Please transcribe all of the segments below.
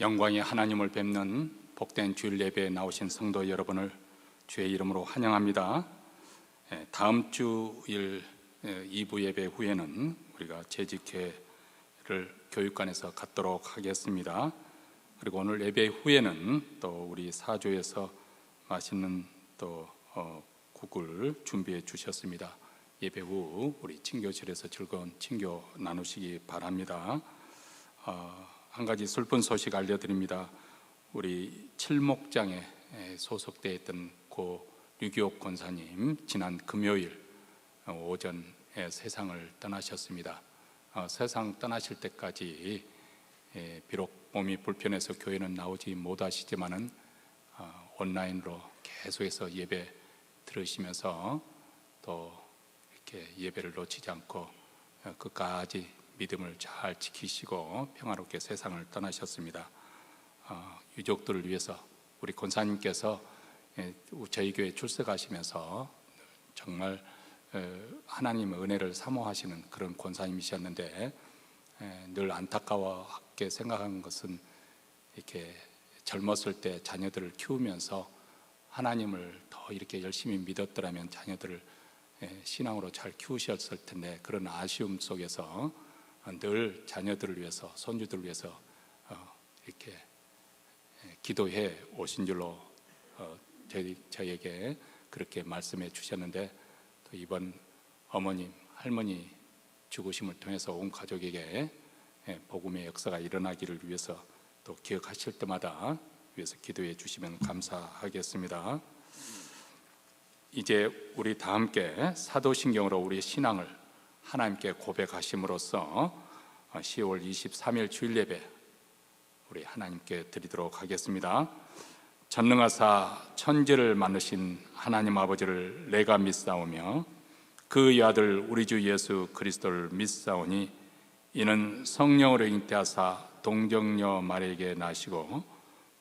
영광의 하나님을 뵙는 복된 주일 예배에 나오신 성도 여러분을 주의 이름으로 환영합니다. 다음 주일 2부 예배 후에는 우리가 재직회를 교육관에서 갖도록 하겠습니다. 그리고 오늘 예배 후에는 또 우리 사조에서 맛있는 또 국을 준비해 주셨습니다. 예배 후 우리 친교실에서 즐거운 친교 나누시기 바랍니다. 한 가지 슬픈 소식 알려드립니다. 우리 칠목장에 소속되어 있던 고 류기옥 권사님 지난 금요일 오전에 세상을 떠나셨습니다. 세상 떠나실 때까지 비록 몸이 불편해서 교회는 나오지 못하시지만은 온라인으로 계속해서 예배 들으시면서 또 이렇게 예배를 놓치지 않고 끝까지 믿음을 잘 지키시고 평화롭게 세상을 떠나셨습니다. 유족들을 위해서 우리 권사님께서 저희 교회에 출석하시면서 정말 하나님의 은혜를 사모하시는 그런 권사님이셨는데 늘 안타까워하게 생각한 것은 이렇게 젊었을 때 자녀들을 키우면서 하나님을 더 이렇게 열심히 믿었더라면 자녀들을 신앙으로 잘 키우셨을 텐데 그런 아쉬움 속에서 늘 자녀들을 위해서 손주들을 위해서 이렇게 기도해 오신 줄로 저희에게 그렇게 말씀해 주셨는데 또 이번 어머님, 할머니 죽으심을 통해서 온 가족에게 복음의 역사가 일어나기를 위해서 또 기억하실 때마다 위해서 기도해 주시면 감사하겠습니다. 이제 우리 다 함께 사도신경으로 우리의 신앙을 하나님께 고백하심으로써 10월 23일 주일 예배 우리 하나님께 드리도록 하겠습니다. 전능하사 천지를 만드신 하나님 아버지를 내가 믿사오며 그의 아들 우리 주 예수 그리스도를 믿사오니 이는 성령으로 잉태하사 동정녀 마리아에게 나시고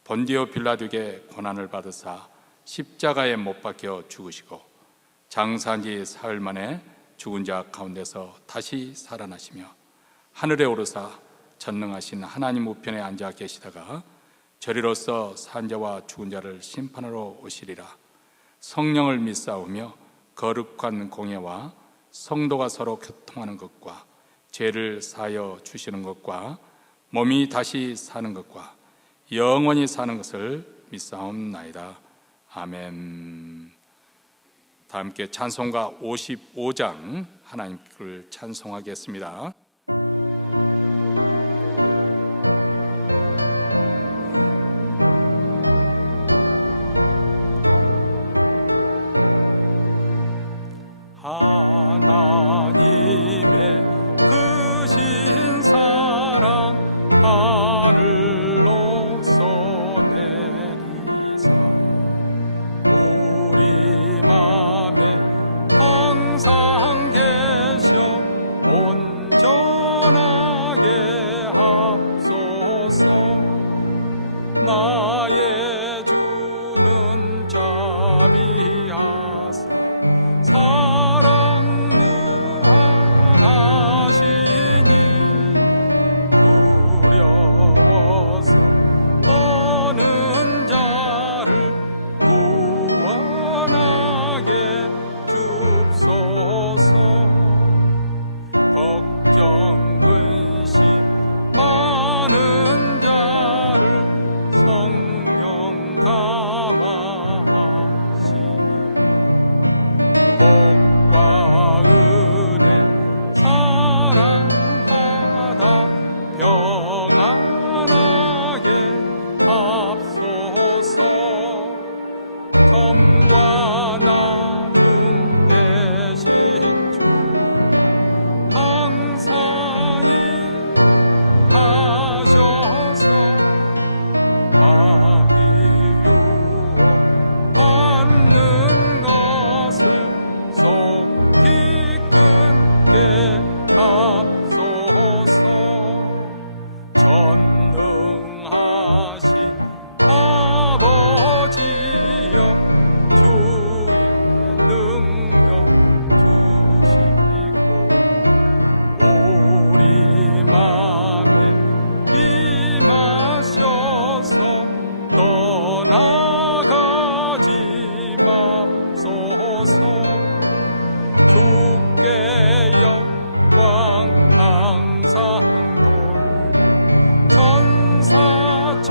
본디오 빌라도에게 고난을 받으사 십자가에 못 박혀 죽으시고 장사한 지 사흘 만에 죽은 자 가운데서 다시 살아나시며 하늘에 오르사 전능하신 하나님 우편에 앉아 계시다가 저리로서 산 자와 죽은 자를 심판하러 오시리라. 성령을 믿사오며 거룩한 공예와 성도가 서로 교통하는 것과 죄를 사하여 주시는 것과 몸이 다시 사는 것과 영원히 사는 것을 믿사옵나이다. 아멘. 다 함께 찬송가 55장 하나님을 찬송하겠습니다. 하나님의 크신 사랑 하늘로서 내리사 우리 맘에 항상 계셔 온전하게 합소서. 나의 주는 자비하사 사랑 무한하시니 두려워서 떠는 자를 구원하게 줍소서. 걱정 근심 많은 자를 성령 감화하시니 복과 은혜 사랑하다 평안하게 앞서서. 검과 나중 대신 주 항상히 하셔서 마귀 유혹 받는 것을 속히 끊게 앞서서. 전능하신 아버지여 주의 능력 주시고 우리 맘에 임하셔 영광 항상 돌 천사처럼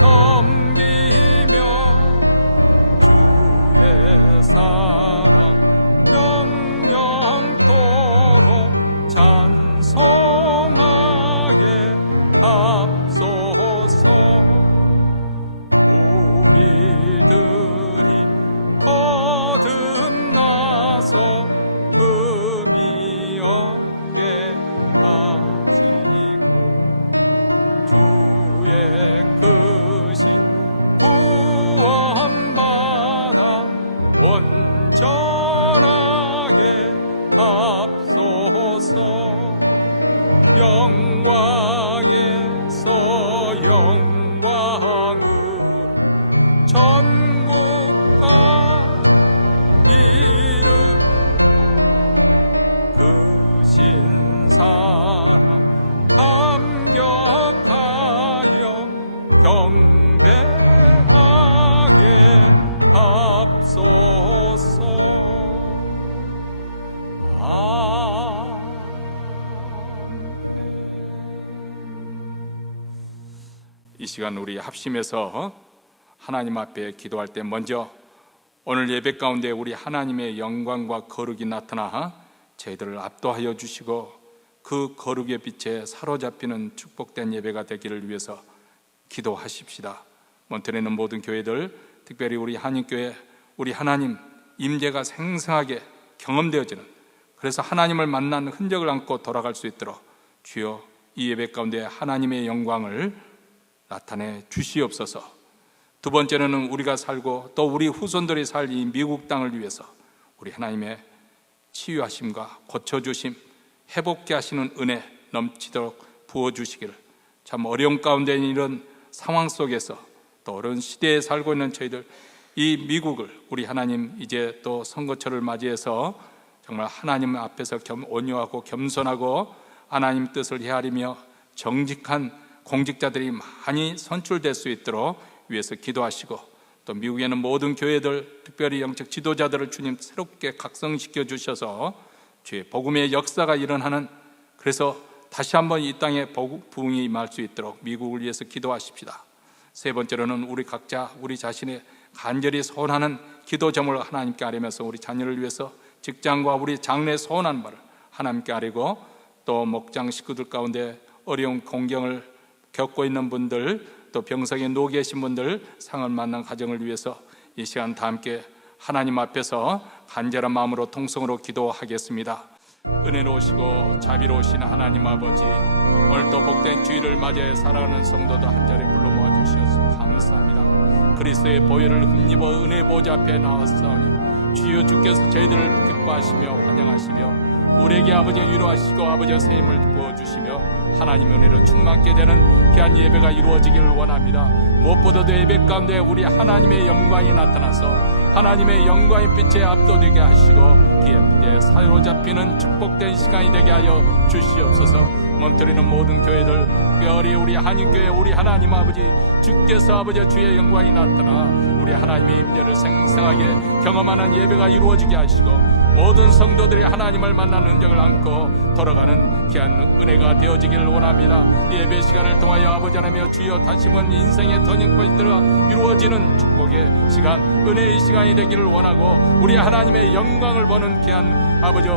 섬기며 주의 사랑 영영토록 찬송하게 앞서서 우리들이 거듭나서 의미 없게 가지고 주의 크신 구원받아 온전하게 앞서서 영광에서 영광으로 천국과 이르 그 신사랑 감격하여 경배하게 앞서서 이 시간 우리 합심해서 하나님 앞에 기도할 때 먼저 오늘 예배 가운데 우리 하나님의 영광과 거룩이 나타나 저희들을 압도하여 주시고 그 거룩의 빛에 사로잡히는 축복된 예배가 되기를 위해서 기도하십시다. 몬트레는 모든 교회들, 특별히 우리 한인교회, 우리 하나님 임재가 생생하게 경험되어지는, 그래서 하나님을 만난 흔적을 안고 돌아갈 수 있도록 주여 이 예배 가운데 하나님의 영광을 나타내 주시옵소서. 두 번째는 우리가 살고 또 우리 후손들이 살 이 미국 땅을 위해서 우리 하나님의 치유하심과 고쳐주심, 회복케 하시는 은혜 넘치도록 부어주시기를, 참 어려운 가운데 이런 상황 속에서 또 어려운 시대에 살고 있는 저희들 이 미국을 우리 하나님 이제 또 선거철을 맞이해서 정말 하나님 앞에서 온유하고 겸손하고 하나님 뜻을 헤아리며 정직한 공직자들이 많이 선출될 수 있도록 위해서 기도하시고, 또 미국에는 모든 교회들, 특별히 영적 지도자들을 주님 새롭게 각성시켜 주셔서 주의 복음의 역사가 일어나는, 그래서 다시 한번 이 땅에 부흥이 임할 수 있도록 미국을 위해서 기도하십시다. 세 번째로는 우리 각자 우리 자신의 간절히 소원하는 기도 제목을 하나님께 아뢰면서 우리 자녀를 위해서 직장과 우리 장래 소원하는 바를 하나님께 아뢰고, 또 목장 식구들 가운데 어려운 공경을 겪고 있는 분들, 또 병상에 누워 계신 분들, 상을 만난 가정을 위해서 이 시간 다 함께 하나님 앞에서 간절한 마음으로 통성으로 기도하겠습니다. 은혜로우시고 자비로우신 하나님 아버지, 오늘도 복된 주일을 맞이해 살아가는 성도들 한자리에 불러 모아주셔서 감사합니다. 그리스도의 보혈을 힘입어 은혜 보좌 앞에 나왔사오니 주여 주께서 저희들을 기뻐하시며 환영하시며 우리에게 아버지 위로하시고 아버지의 새 힘을 부어주시며 하나님의 은혜로 충만케 되는 귀한 예배가 이루어지기를 원합니다. 무엇보다도 예배 가운데 우리 하나님의 영광이 나타나서 하나님의 영광의 빛에 압도되게 하시고 기에 사로잡히는 축복된 시간이 되게 하여 주시옵소서. 몬트리는 모든 교회들, 특별히 우리 한인교회 우리 하나님 아버지, 주께서 아버지 주의 영광이 나타나 우리 하나님의 임재를 생생하게 경험하는 예배가 이루어지게 하시고 모든 성도들이 하나님을 만나는 흔적을 안고 돌아가는 귀한 은혜가 되어지기를 원합니다. 예배 시간을 통하여 아버지 하나며 주여 다시 한번 인생의 터닝포인트가 이루어지는 축복의 시간, 은혜의 시간이 되기를 원하고 우리 하나님의 영광을 보는 귀한 아버지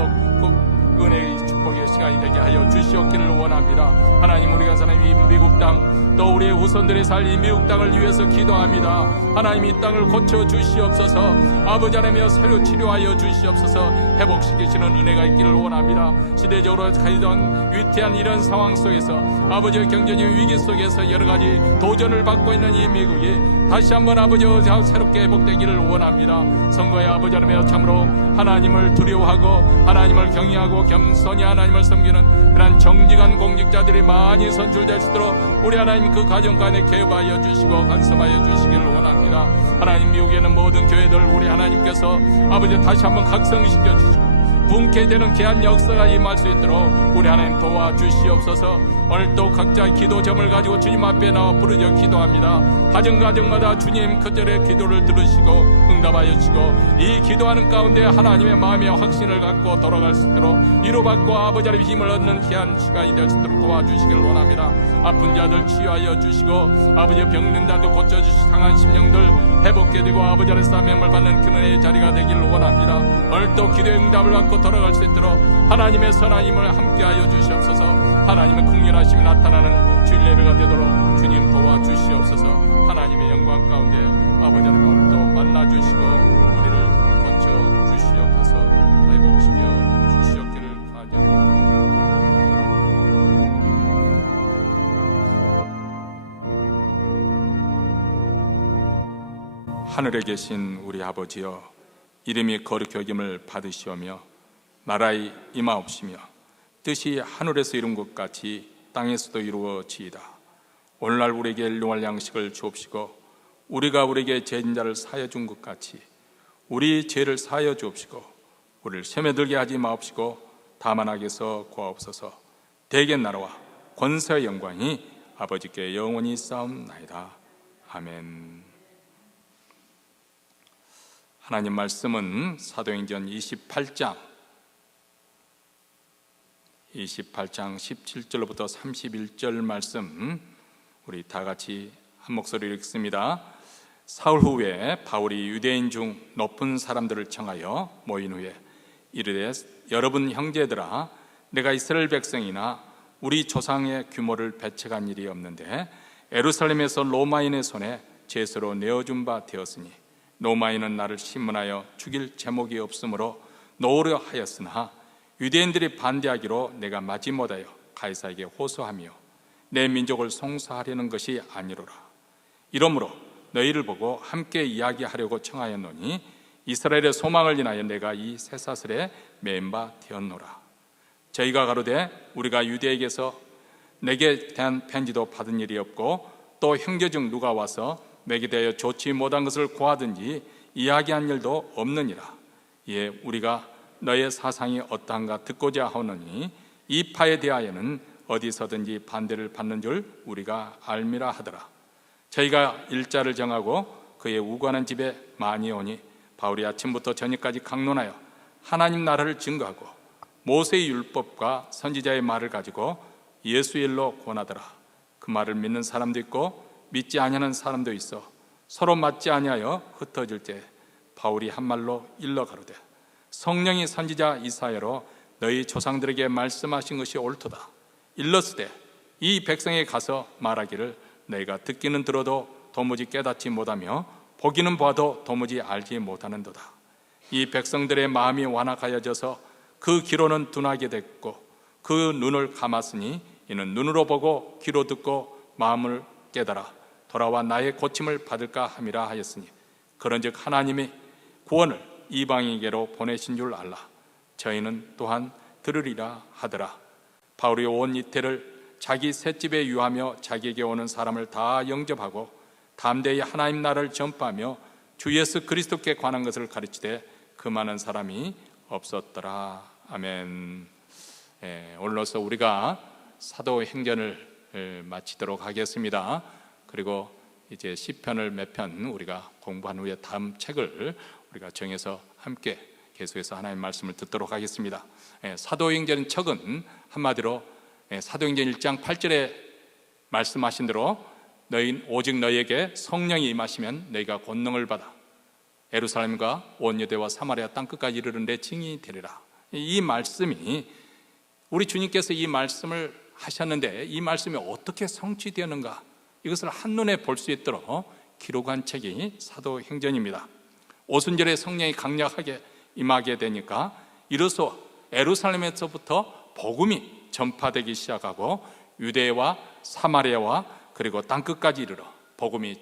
은혜의 축복의 시간이 되게 하여 주시옵기를 원합니다. 하나님, 우리가 사는 이 미국 땅, 또 우리의 후손들이 살 이 미국 땅을 위해서 기도합니다. 하나님, 이 땅을 고쳐 주시옵소서. 아버지 하나며 새로 치료하여 주시옵소서. 회복시키시는 은혜가 있기를 원합니다. 시대적으로 가장 위태한 이런 상황 속에서 아버지의 경제적 위기 속에서 여러 가지 도전을 받고 있는 이 미국이 다시 한번 아버지와 새롭게 회복되기를 원합니다. 선거의 아버지 하나며 참으로 하나님을 두려워하고 하나님을 경외하고 겸손히 하나님을 섬기는 그런 정직한 공직자들이 많이 선출될 수 있도록 우리 하나님 그 가정 간에 개업하여 주시고 간섭하여 주시기를 원합니다. 하나님, 미국에는 모든 교회들 우리 하나님께서 아버지 다시 한번 각성시켜 주시고 분케되는 귀한 역사가 임할 수 있도록 우리 하나님 도와주시옵소서. 오늘도 각자 기도점을 가지고 주님 앞에 나와 부르짖어 기도합니다. 가정가정마다 주님 그절의 기도를 들으시고 응답하여 주시고 이 기도하는 가운데 하나님의 마음의 확신을 갖고 돌아갈 수 있도록 위로받고 아버지 하나님의 힘을 얻는 귀한 시간이 될 수 있도록 도와주시길 원합니다. 아픈 자들 치유하여 주시고 아버지의 병든 자도 고쳐주시고 상한 심령들 회복게 되고 아버지 하나님의 사명을 받는 그늘의 자리가 되길 원합니다. 오늘도 기도의 응답을 받고 돌아갈 수 있도록 하나님의 선한 힘을 함께하여 주시옵소서. 하나님의 긍휼하심이 나타나는 주일 예배가 되도록 주님 도와주시옵소서. 하나님의 영광 가운데 아버지 하나님 오늘도 만나주시고 우리를 고쳐주시옵소서. 회복시켜 주시옵기를 간절히 하늘에 계신 우리 아버지여, 이름이 거룩히 여김을 받으시오며 나라의 임하옵시며 뜻이 하늘에서 이룬 것 같이 땅에서도 이루어지이다. 오늘날 우리에게 일용할 양식을 주옵시고 우리가 우리에게 죄진 자를 사하여 준 것 같이 우리 죄를 사하여 주옵시고 우리를 시험에 들게 하지 마옵시고 다만 악에서 구하옵소서. 대개 나라와 권세와 영광이 아버지께 영원히 쌓옵나이다. 아멘. 하나님 말씀은 사도행전 28장 17절부터 31절 말씀 우리 다 같이 한 목소리로 읽습니다. 사흘 후에 바울이 유대인 중 높은 사람들을 청하여 모인 후에 이르되 여러분 형제들아, 내가 이스라엘 백성이나 우리 조상의 규모를 배척한 일이 없는데 예루살렘에서 로마인의 손에 죄수로 내어준 바 되었으니 로마인은 나를 신문하여 죽일 제목이 없으므로 놓으려 하였으나 유대인들이 반대하기로 내가 마지못하여 가이사에게 호소하며 내 민족을 송사하려는 것이 아니로라. 이러므로 너희를 보고 함께 이야기하려고 청하였노니 이스라엘의 소망을 인하여 내가 이 쇠사슬에 매인 바 되었노라. 저희가 가로되 우리가 유대에게서 내게 대한 편지도 받은 일이 없고 또 형제 중 누가 와서 내게 대하여 좋지 못한 것을 고하든지 이야기한 일도 없느니라. 이에 우리가 너의 사상이 어떠한가 듣고자 하오노니 이 파에 대하여는 어디서든지 반대를 받는 줄 우리가 알미라 하더라. 저희가 일자를 정하고 그의 우관한 집에 많이 오니 바울이 아침부터 저녁까지 강론하여 하나님 나라를 증거하고 모세의 율법과 선지자의 말을 가지고 예수의 일로 권하더라. 그 말을 믿는 사람도 있고 믿지 아니하는 사람도 있어 서로 맞지 아니하여 흩어질 때 바울이 한 말로 일러 가로되 성령이 선지자 이사야로 너희 조상들에게 말씀하신 것이 옳도다. 일렀으되 이 백성에 가서 말하기를 너희가 듣기는 들어도 도무지 깨닫지 못하며 보기는 봐도 도무지 알지 못하는도다. 이 백성들의 마음이 완악하여져서 그 귀로는 둔하게 됐고 그 눈을 감았으니 이는 눈으로 보고 귀로 듣고 마음을 깨달아 돌아와 나의 고침을 받을까 함이라 하였으니 그런즉 하나님이 구원을 이방인에게로 보내신 줄 알라. 저희는 또한 들으리라 하더라. 바울이 온 이태를 자기 셋집에 유하며 자기에게 오는 사람을 다 영접하고 담대히 하나님 나라를 전파하며 주 예수 그리스도께 관한 것을 가르치되 그 많은 사람이 없었더라. 아멘. 오늘로서 우리가 사도행전을 마치도록 하겠습니다. 그리고 이제 시편을 몇 편 우리가 공부한 후에 다음 책을 우리가 정해서 함께 계속해서 하나님의 말씀을 듣도록 하겠습니다. 사도행전 척은 한마디로 사도행전 1장 8절에 말씀하신 대로 오직 너희에게 성령이 임하시면 너희가 권능을 받아 예루살렘과 온 유대와 사마리아 땅끝까지 이르는 데 증인이 되리라. 이 말씀이 우리 주님께서 이 말씀을 하셨는데 이 말씀이 어떻게 성취되었는가, 이것을 한눈에 볼 수 있도록 기록한 책이 사도행전입니다. 오순절에 성령이 강력하게 임하게 되니까 이로써 예루살렘에서부터 복음이 전파되기 시작하고 유대와 사마리아와 그리고 땅끝까지 이르러 복음이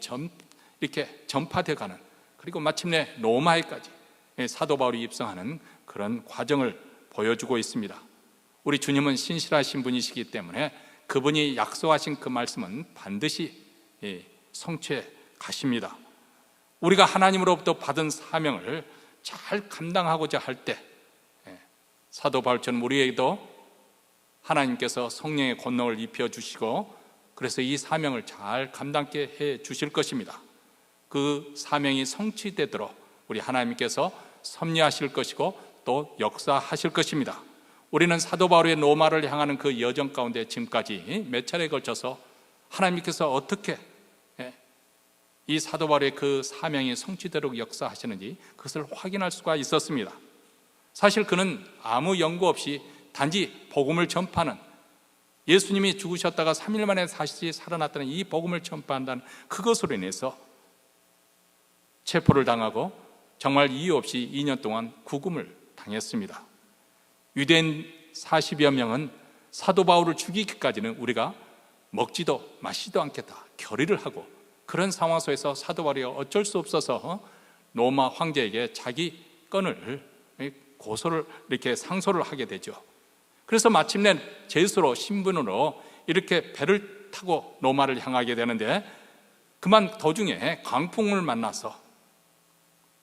이렇게 전파되어가는, 그리고 마침내 로마에까지 사도 바울이 입성하는 그런 과정을 보여주고 있습니다. 우리 주님은 신실하신 분이시기 때문에 그분이 약속하신 그 말씀은 반드시 성취해 가십니다. 우리가 하나님으로부터 받은 사명을 잘 감당하고자 할 때 사도 바울처럼 우리에게도 하나님께서 성령의 권능을 입혀주시고 그래서 이 사명을 잘 감당케 해 주실 것입니다. 그 사명이 성취되도록 우리 하나님께서 섭리하실 것이고 또 역사하실 것입니다. 우리는 사도 바울의 로마를 향하는 그 여정 가운데 지금까지 몇 차례에 걸쳐서 하나님께서 어떻게 이 사도 바울의 그 사명이 성취되도록 역사하시는지 그것을 확인할 수가 있었습니다. 사실 그는 아무 연구 없이 단지 복음을 전파하는, 예수님이 죽으셨다가 3일 만에 다시 살아났다는 이 복음을 전파한다는 그것으로 인해서 체포를 당하고 정말 이유 없이 2년 동안 구금을 당했습니다. 유대인 40여 명은 사도 바울을 죽이기까지는 우리가 먹지도 마시지도 않겠다 결의를 하고, 그런 상황 속에서 사도 바울이 어쩔 수 없어서 로마 황제에게 자기 건을 고소를 이렇게 상소를 하게 되죠. 그래서 마침내 제수로 신분으로 이렇게 배를 타고 로마를 향하게 되는데, 그만 도중에 광풍을 만나서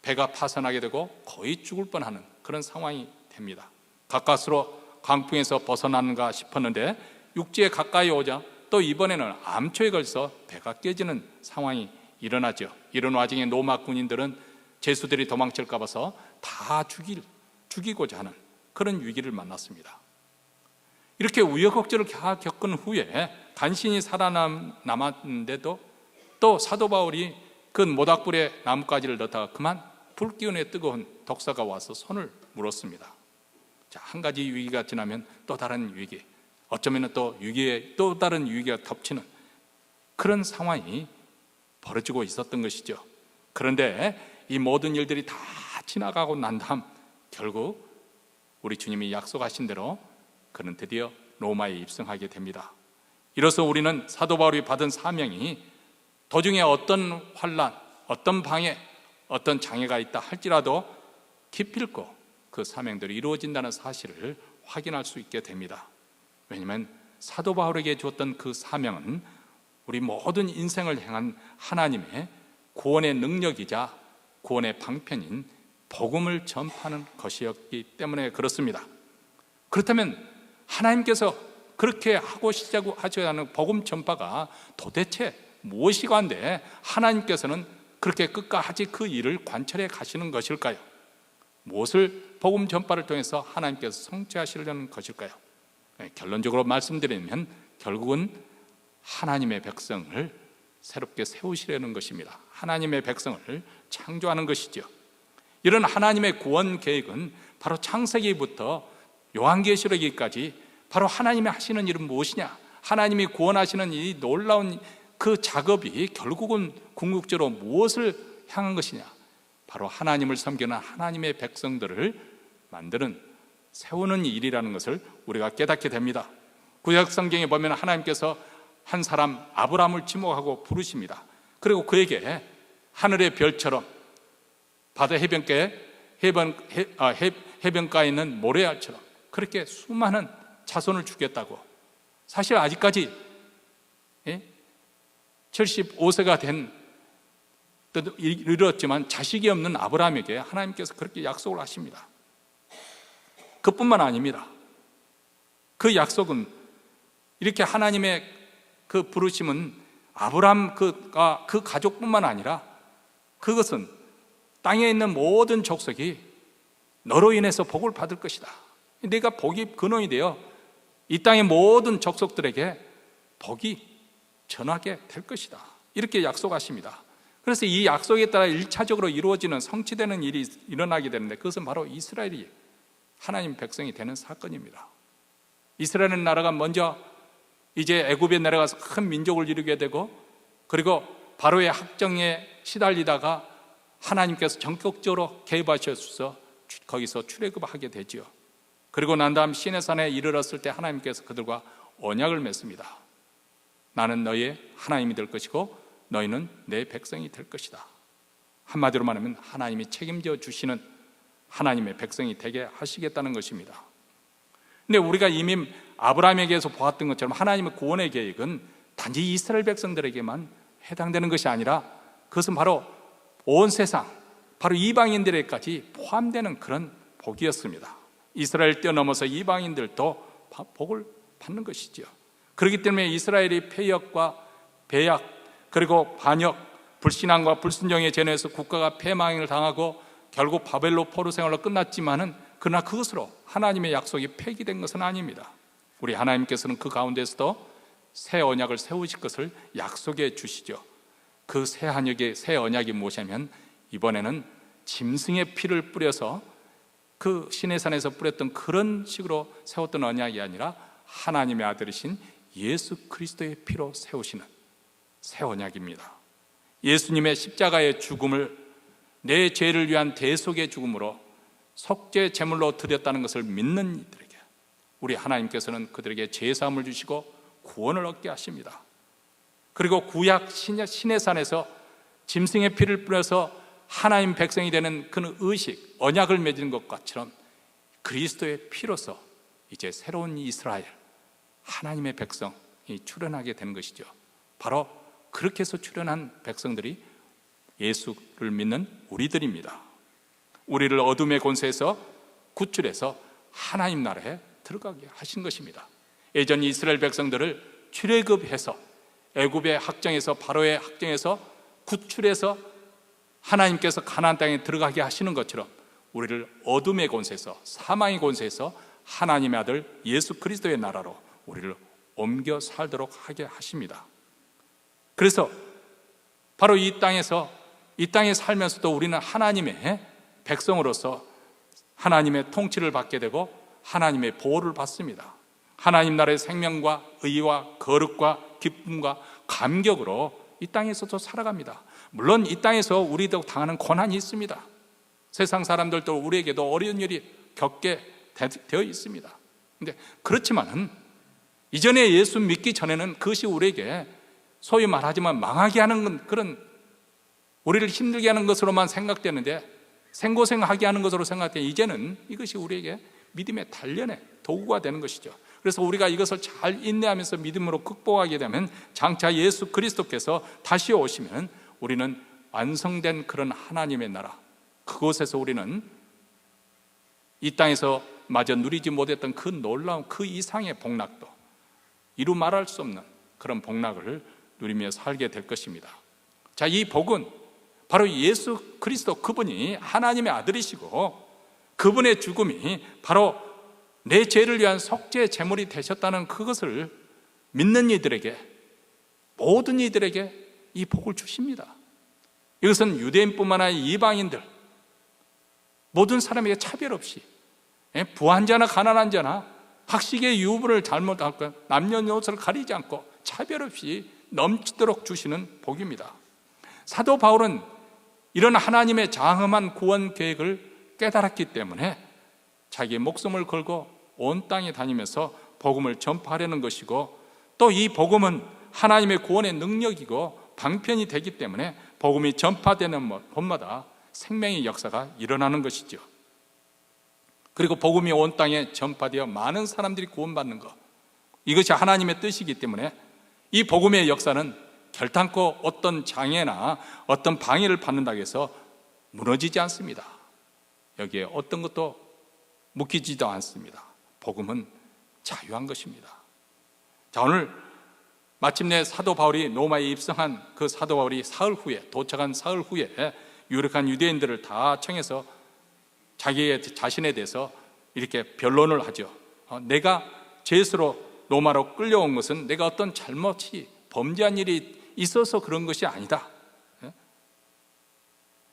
배가 파손하게 되고 거의 죽을 뻔하는 그런 상황이 됩니다. 가까스로 광풍에서 벗어나는가 싶었는데 육지에 가까이 오자 또 이번에는 암초에 걸려서 배가 깨지는 상황이 일어나죠. 이런 와중에 로마 군인들은 제수들이 도망칠까 봐서 다 죽이고자 하는 그런 위기를 만났습니다. 이렇게 우여곡절을 겪은 후에 간신히 살아남았는데도 또 사도 바울이 그 모닥불에 나뭇가지를 넣다가 그만 불기운에 뜨거운 독사가 와서 손을 물었습니다. 자, 한 가지 위기가 지나면 또 다른 위기, 어쩌면 또 위기에 또 다른 위기가 덮치는 그런 상황이 벌어지고 있었던 것이죠. 그런데 이 모든 일들이 다 지나가고 난 다음 결국 우리 주님이 약속하신 대로 그는 드디어 로마에 입성하게 됩니다. 이로써 우리는 사도 바울이 받은 사명이 도중에 어떤 환난, 어떤 방해, 어떤 장애가 있다 할지라도 기필코 그 사명들이 이루어진다는 사실을 확인할 수 있게 됩니다. 왜냐하면 사도 바울에게 주었던 그 사명은 우리 모든 인생을 향한 하나님의 구원의 능력이자 구원의 방편인 복음을 전파하는 것이었기 때문에 그렇습니다. 그렇다면 하나님께서 그렇게 하고 시작하셔야 하는 복음 전파가 도대체 무엇이간데 하나님께서는 그렇게 끝까지 그 일을 관철해 가시는 것일까요? 무엇을 복음 전파를 통해서 하나님께서 성취하시려는 것일까요? 결론적으로 말씀드리면 결국은 하나님의 백성을 새롭게 세우시려는 것입니다. 하나님의 백성을 창조하는 것이죠. 이런 하나님의 구원 계획은 바로 창세기부터 요한계시록기까지 바로 하나님이 하시는 일은 무엇이냐, 하나님이 구원하시는 이 놀라운 그 작업이 결국은 궁극적으로 무엇을 향한 것이냐, 바로 하나님을 섬기는 하나님의 백성들을 만드는, 세우는 일이라는 것을 우리가 깨닫게 됩니다. 구약 성경에 보면 하나님께서 한 사람 아브라함을 지목하고 부르십니다. 그리고 그에게 하늘의 별처럼 바다 해변가에 있는 모래알처럼 그렇게 수많은 자손을 주겠다고. 사실 아직까지 75세가 된 이르렀지만 자식이 없는 아브라함에게 하나님께서 그렇게 약속을 하십니다. 그뿐만 아닙니다. 그 약속은 이렇게 하나님의 그 부르심은 아브라함 그 가족뿐만 아니라 그것은 땅에 있는 모든 족속이 너로 인해서 복을 받을 것이다. 네가 복이 근원이 되어 이 땅의 모든 족속들에게 복이 전하게 될 것이다. 이렇게 약속하십니다. 그래서 이 약속에 따라 1차적으로 이루어지는 성취되는 일이 일어나게 되는데 그것은 바로 이스라엘이 하나님 백성이 되는 사건입니다. 이스라엘 나라가 먼저 이제 애굽에 내려가서 큰 민족을 이루게 되고, 그리고 바로의 학정에 시달리다가 하나님께서 전격적으로 개입하셔서 거기서 출애굽하게 되죠. 그리고 난 다음 시내산에 이르렀을 때 하나님께서 그들과 언약을 맺습니다. 나는 너희의 하나님이 될 것이고 너희는 내 백성이 될 것이다. 한마디로 말하면 하나님이 책임져 주시는 하나님의 백성이 되게 하시겠다는 것입니다. 근데 우리가 이미 아브라함에게서 보았던 것처럼 하나님의 구원의 계획은 단지 이스라엘 백성들에게만 해당되는 것이 아니라 그것은 바로 온 세상, 바로 이방인들에게까지 포함되는 그런 복이었습니다. 이스라엘 뛰어넘어서 이방인들도 복을 받는 것이죠. 그렇기 때문에 이스라엘이 패역과 배약 그리고 반역, 불신앙과 불순종의 전에서 국가가 패망을 당하고 결국 바벨론 포로 생활로 끝났지만은 그러나 그것으로 하나님의 약속이 폐기된 것은 아닙니다. 우리 하나님께서는 그 가운데서도 새 언약을 세우실 것을 약속해 주시죠. 그 새 언약이 무엇이냐면 이번에는 짐승의 피를 뿌려서 그 시내산에서 뿌렸던 그런 식으로 세웠던 언약이 아니라 하나님의 아들이신 예수 그리스도의 피로 세우시는 새 언약입니다. 예수님의 십자가의 죽음을 내 죄를 위한 대속의 죽음으로 속죄 제물로 드렸다는 것을 믿는 이들에게 우리 하나님께서는 그들에게 죄사함을 주시고 구원을 얻게 하십니다. 그리고 구약 시내산에서 짐승의 피를 뿌려서 하나님 백성이 되는 그 의식, 언약을 맺은 것처럼 그리스도의 피로서 이제 새로운 이스라엘, 하나님의 백성이 출현하게 되는 것이죠. 바로 그렇게 해서 출현한 백성들이 예수를 믿는 우리들입니다. 우리를 어둠의 권세에서 구출해서 하나님 나라에 들어가게 하신 것입니다. 예전 이스라엘 백성들을 출애굽해서 애굽의 학정에서 바로의 학정에서 구출해서 하나님께서 가나안 땅에 들어가게 하시는 것처럼 우리를 어둠의 권세에서 사망의 권세에서 하나님의 아들 예수 그리스도의 나라로 우리를 옮겨 살도록 하게 하십니다. 그래서 바로 이 땅에 살면서도 우리는 하나님의 백성으로서 하나님의 통치를 받게 되고 하나님의 보호를 받습니다. 하나님 나라의 생명과 의와 거룩과 기쁨과 감격으로 이 땅에서도 살아갑니다. 물론 이 땅에서 우리도 당하는 고난이 있습니다. 세상 사람들도 우리에게도 어려운 일이 겪게 되어 있습니다. 근데 그렇지만은 이전에 예수 믿기 전에는 그것이 우리에게 소위 말하지만 망하게 하는 그런 우리를 힘들게 하는 것으로만 생각되는데 생고생하게 하는 것으로 생각되는데 이제는 이것이 우리에게 믿음의 단련의 도구가 되는 것이죠. 그래서 우리가 이것을 잘 인내하면서 믿음으로 극복하게 되면 장차 예수 그리스도께서 다시 오시면 우리는 완성된 그런 하나님의 나라, 그곳에서 우리는 이 땅에서 마저 누리지 못했던 그 놀라운 그 이상의 복락도 이루 말할 수 없는 그런 복락을 누리며 살게 될 것입니다. 자, 이 복은 바로 예수 그리스도, 그분이 하나님의 아들이시고 그분의 죽음이 바로 내 죄를 위한 속죄 제물이 되셨다는 그것을 믿는 이들에게, 모든 이들에게 이 복을 주십니다. 이것은 유대인뿐만 아니라 이방인들, 모든 사람에게 차별 없이 부한 자나 가난한 자나 학식의 유부를 잘못하고 남녀노소를 가리지 않고 차별 없이 넘치도록 주시는 복입니다. 사도 바울은 이런 하나님의 장엄한 구원 계획을 깨달았기 때문에 자기의 목숨을 걸고 온 땅에 다니면서 복음을 전파하려는 것이고, 또 이 복음은 하나님의 구원의 능력이고 방편이 되기 때문에 복음이 전파되는 곳마다 생명의 역사가 일어나는 것이죠. 그리고 복음이 온 땅에 전파되어 많은 사람들이 구원받는 것, 이것이 하나님의 뜻이기 때문에 이 복음의 역사는 결단코 어떤 장애나 어떤 방해를 받는다고 해서 무너지지 않습니다. 여기에 어떤 것도 묶이지도 않습니다. 복음은 자유한 것입니다. 자, 오늘 마침내 사도 바울이 로마에 입성한 그 사도 바울이 도착한 사흘 후에 유력한 유대인들을 다 청해서 자기의 자신에 대해서 이렇게 변론을 하죠. 내가 죄수로 로마로 끌려온 것은 내가 어떤 잘못이 범죄한 일이 있어서 그런 것이 아니다.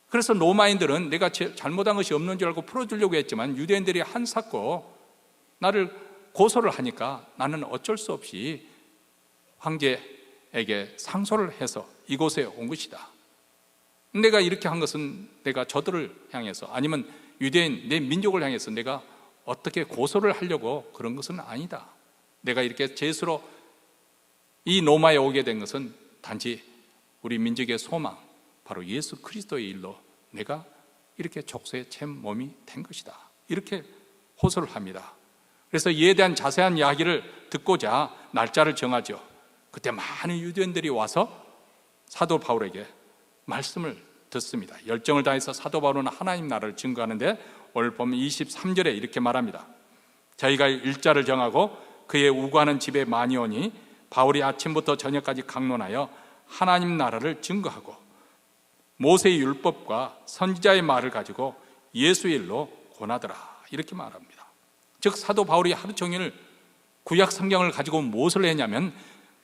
그래서 로마인들은 내가 잘못한 것이 없는 줄 알고 풀어주려고 했지만 유대인들이 한사코 나를 고소를 하니까 나는 어쩔 수 없이 황제에게 상소를 해서 이곳에 온 것이다. 내가 이렇게 한 것은 내가 저들을 향해서, 아니면 유대인 내 민족을 향해서 내가 어떻게 고소를 하려고 그런 것은 아니다. 내가 이렇게 죄수로 이 로마에 오게 된 것은 단지 우리 민족의 소망, 바로 예수 그리스도의 일로 내가 이렇게 족쇄에 챈 몸이 된 것이다. 이렇게 호소를 합니다. 그래서 이에 대한 자세한 이야기를 듣고자 날짜를 정하죠. 그때 많은 유대인들이 와서 사도 바울에게 말씀을 듣습니다. 열정을 다해서 사도 바울은 하나님 나라를 증거하는데 오늘 보면 23절에 이렇게 말합니다. 저희가 일자를 정하고 그의 우구하는 집에 많이 오니 바울이 아침부터 저녁까지 강론하여 하나님 나라를 증거하고 모세의 율법과 선지자의 말을 가지고 예수의 일로 권하더라, 이렇게 말합니다. 즉 사도 바울이 하루 종일 구약 성경을 가지고 무엇을 했냐면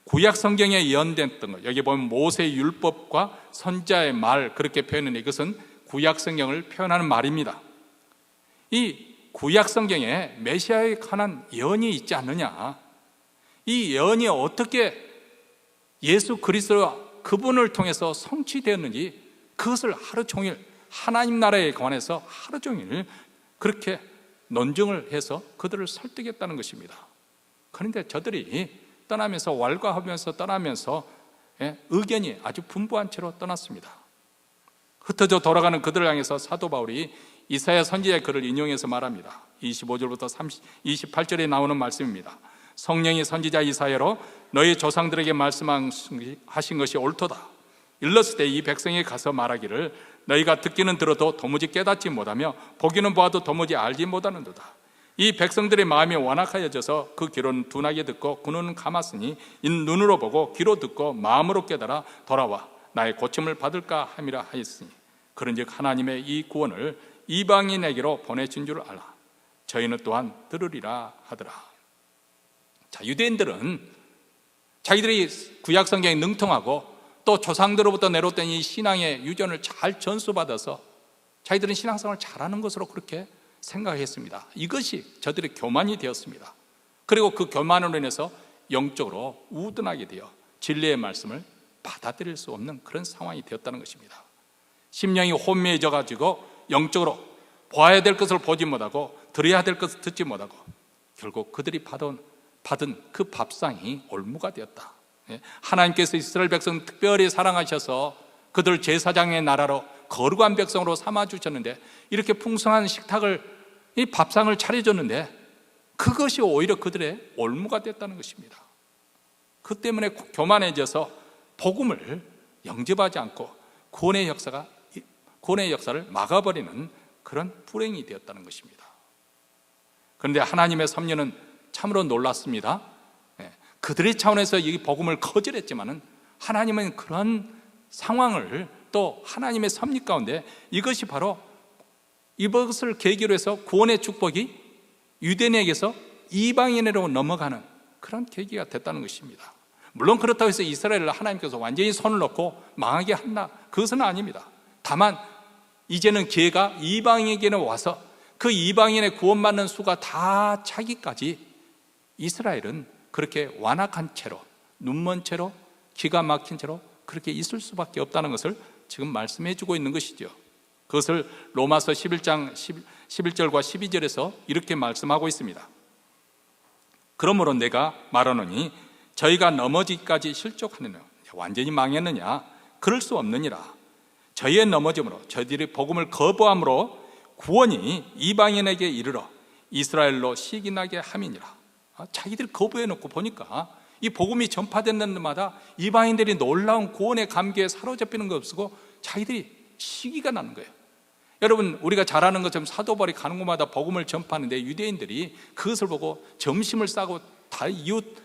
구약 성경에 예언됐던 것, 여기 보면 모세의 율법과 선지자의 말, 그렇게 표현했는데 이것은 구약 성경을 표현하는 말입니다. 이 구약 성경에 메시아에 관한 예언이 있지 않느냐, 이 예언이 어떻게 예수 그리스도 그분을 통해서 성취되었는지 그것을 하루 종일 하나님 나라에 관해서 하루 종일 그렇게 논증을 해서 그들을 설득했다는 것입니다. 그런데 저들이 떠나면서, 왈가하면서 떠나면서 의견이 아주 분부한 채로 떠났습니다. 흩어져 돌아가는 그들을 향해서 사도 바울이 이사야 선지자의 글을 인용해서 말합니다. 25절부터 28절에 나오는 말씀입니다. 성령이 선지자 이사야로 너희 조상들에게 말씀하신 것이 옳도다. 일렀을 때 이 백성에 가서 말하기를 너희가 듣기는 들어도 도무지 깨닫지 못하며 보기는 보아도 도무지 알지 못하는도다. 이 백성들의 마음이 완악하여져서 그 귀로는 둔하게 듣고 그 눈은 감았으니 이 눈으로 보고 귀로 듣고 마음으로 깨달아 돌아와 나의 고침을 받을까 함이라 하였으니 그런즉 하나님의 이 구원을 이방인에게로 보내준 줄 알라. 저희는 또한 들으리라 하더라. 자, 유대인들은 자기들이 구약 성경에 능통하고 또 조상들로부터 내려왔던 이 신앙의 유전을 잘 전수받아서 자기들은 신앙생활을 잘하는 것으로 그렇게 생각했습니다. 이것이 저들의 교만이 되었습니다. 그리고 그 교만으로 인해서 영적으로 우둔하게 되어 진리의 말씀을 받아들일 수 없는 그런 상황이 되었다는 것입니다. 심령이 혼미해져 가지고 영적으로 보아야 될 것을 보지 못하고 들어야 될 것을 듣지 못하고 결국 그들이 받은 그 밥상이 올무가 되었다. 하나님께서 이스라엘 백성 특별히 사랑하셔서 그들 제사장의 나라로 거룩한 백성으로 삼아주셨는데 이렇게 풍성한 식탁을, 이 밥상을 차려줬는데 그것이 오히려 그들의 올무가 됐다는 것입니다. 그 때문에 교만해져서 복음을 영접하지 않고 구원의 역사를 막아버리는 그런 불행이 되었다는 것입니다. 그런데 하나님의 섭리는 참으로 놀랐습니다. 그들의 차원에서 이 복음을 거절했지만은 하나님은 그런 상황을 또 하나님의 섭리 가운데 이것이 바로 이것을 계기로 해서 구원의 축복이 유대인에게서 이방인으로 넘어가는 그런 계기가 됐다는 것입니다. 물론 그렇다고 해서 이스라엘을 하나님께서 완전히 손을 놓고 망하게 한다, 그것은 아닙니다. 다만 이제는 기회가 이방인에게는 와서 그 이방인의 구원받는 수가 다 차기까지 이스라엘은 그렇게 완악한 채로, 눈먼 채로, 기가 막힌 채로 그렇게 있을 수밖에 없다는 것을 지금 말씀해 주고 있는 것이죠. 그것을 로마서 11장 11절과 12절에서 이렇게 말씀하고 있습니다. 그러므로 내가 말하노니 저희가 넘어지기까지 실족하느냐, 완전히 망했느냐, 그럴 수 없느니라. 저희의 넘어짐으로, 저희들이 복음을 거부함으로 구원이 이방인에게 이르러 이스라엘로 시기나게 함이니라. 자기들이 거부해놓고 보니까 이 복음이 전파되는 데마다 이방인들이 놀라운 구원의 감기에 사로잡히는 거 없고 자기들이 시기가 나는 거예요. 여러분, 우리가 잘 아는 것처럼 사도 바울이 가는 곳마다 복음을 전파하는데 유대인들이 그것을 보고 점심을 싸고 다 이웃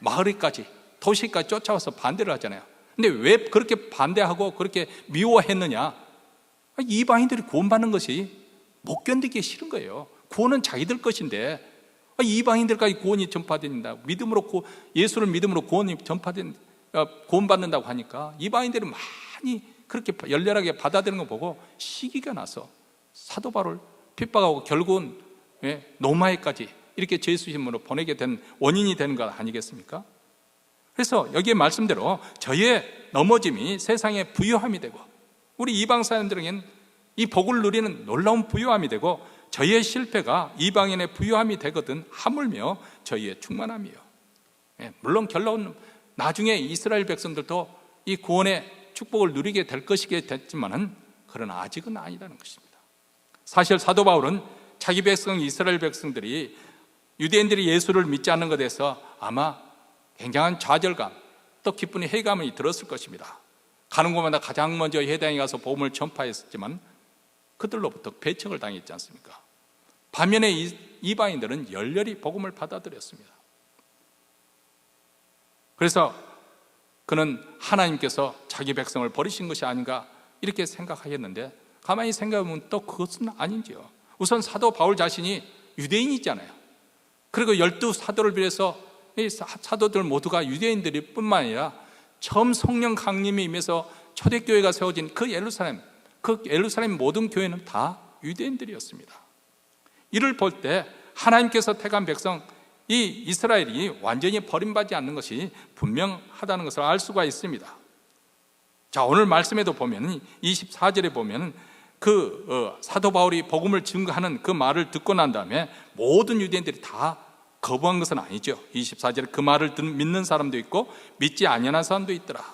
마을에까지, 도시까지 쫓아와서 반대를 하잖아요. 근데 왜 그렇게 반대하고 그렇게 미워했느냐? 이방인들이 구원받는 것이 못 견디기 싫은 거예요. 구원은 자기들 것인데 이방인들까지 구원이 전파된다, 믿음으로 예수를 믿음으로 구원받는다고 하니까 이방인들이 많이 그렇게 열렬하게 받아들이는 거 보고 시기가 나서 사도 바울을 핍박하고 결국은 노마에까지 이렇게 죄수심으로 보내게 된 원인이 되는 것 아니겠습니까? 그래서 여기에 말씀대로 저희의 넘어짐이 세상의 부요함이 되고 우리 이방 사람들에게는 이 복을 누리는 놀라운 부요함이 되고 저희의 실패가 이방인의 부요함이 되거든 하물며 저희의 충만함이요. 물론 결론 나중에 이스라엘 백성들도 이 구원의 축복을 누리게 될 것이겠지만은 그러나 아직은 아니라는 것입니다. 사실 사도 바울은 자기 백성 이스라엘 백성들이 유대인들이 예수를 믿지 않는 것에 대해서 아마 굉장한 좌절감 또 기쁜 회감이 들었을 것입니다. 가는 곳마다 가장 먼저 회당에 가서 복음을 전파했었지만 그들로부터 배척을 당했지 않습니까? 반면에 이방인들은 열렬히 복음을 받아들였습니다. 그래서 그는 하나님께서 자기 백성을 버리신 것이 아닌가 이렇게 생각하겠는데, 가만히 생각해보면 또 그것은 아닌지요. 우선 사도 바울 자신이 유대인이잖아요. 그리고 12사도를 비해서 이 사도들 모두가 유대인들이 뿐만 아니라 처음 성령 강림이 임해서 초대교회가 세워진 그 예루살렘 모든 교회는 다 유대인들이었습니다. 이를 볼 때 하나님께서 택한 백성, 이 이스라엘이 완전히 버림받지 않는 것이 분명하다는 것을 알 수가 있습니다. 자, 오늘 말씀에도 보면 24절에 보면 사도 바울이 복음을 증거하는 그 말을 듣고 난 다음에 모든 유대인들이 다 거부한 것은 아니죠. 24절에 그 말을 믿는 사람도 있고 믿지 아니하는 사람도 있더라.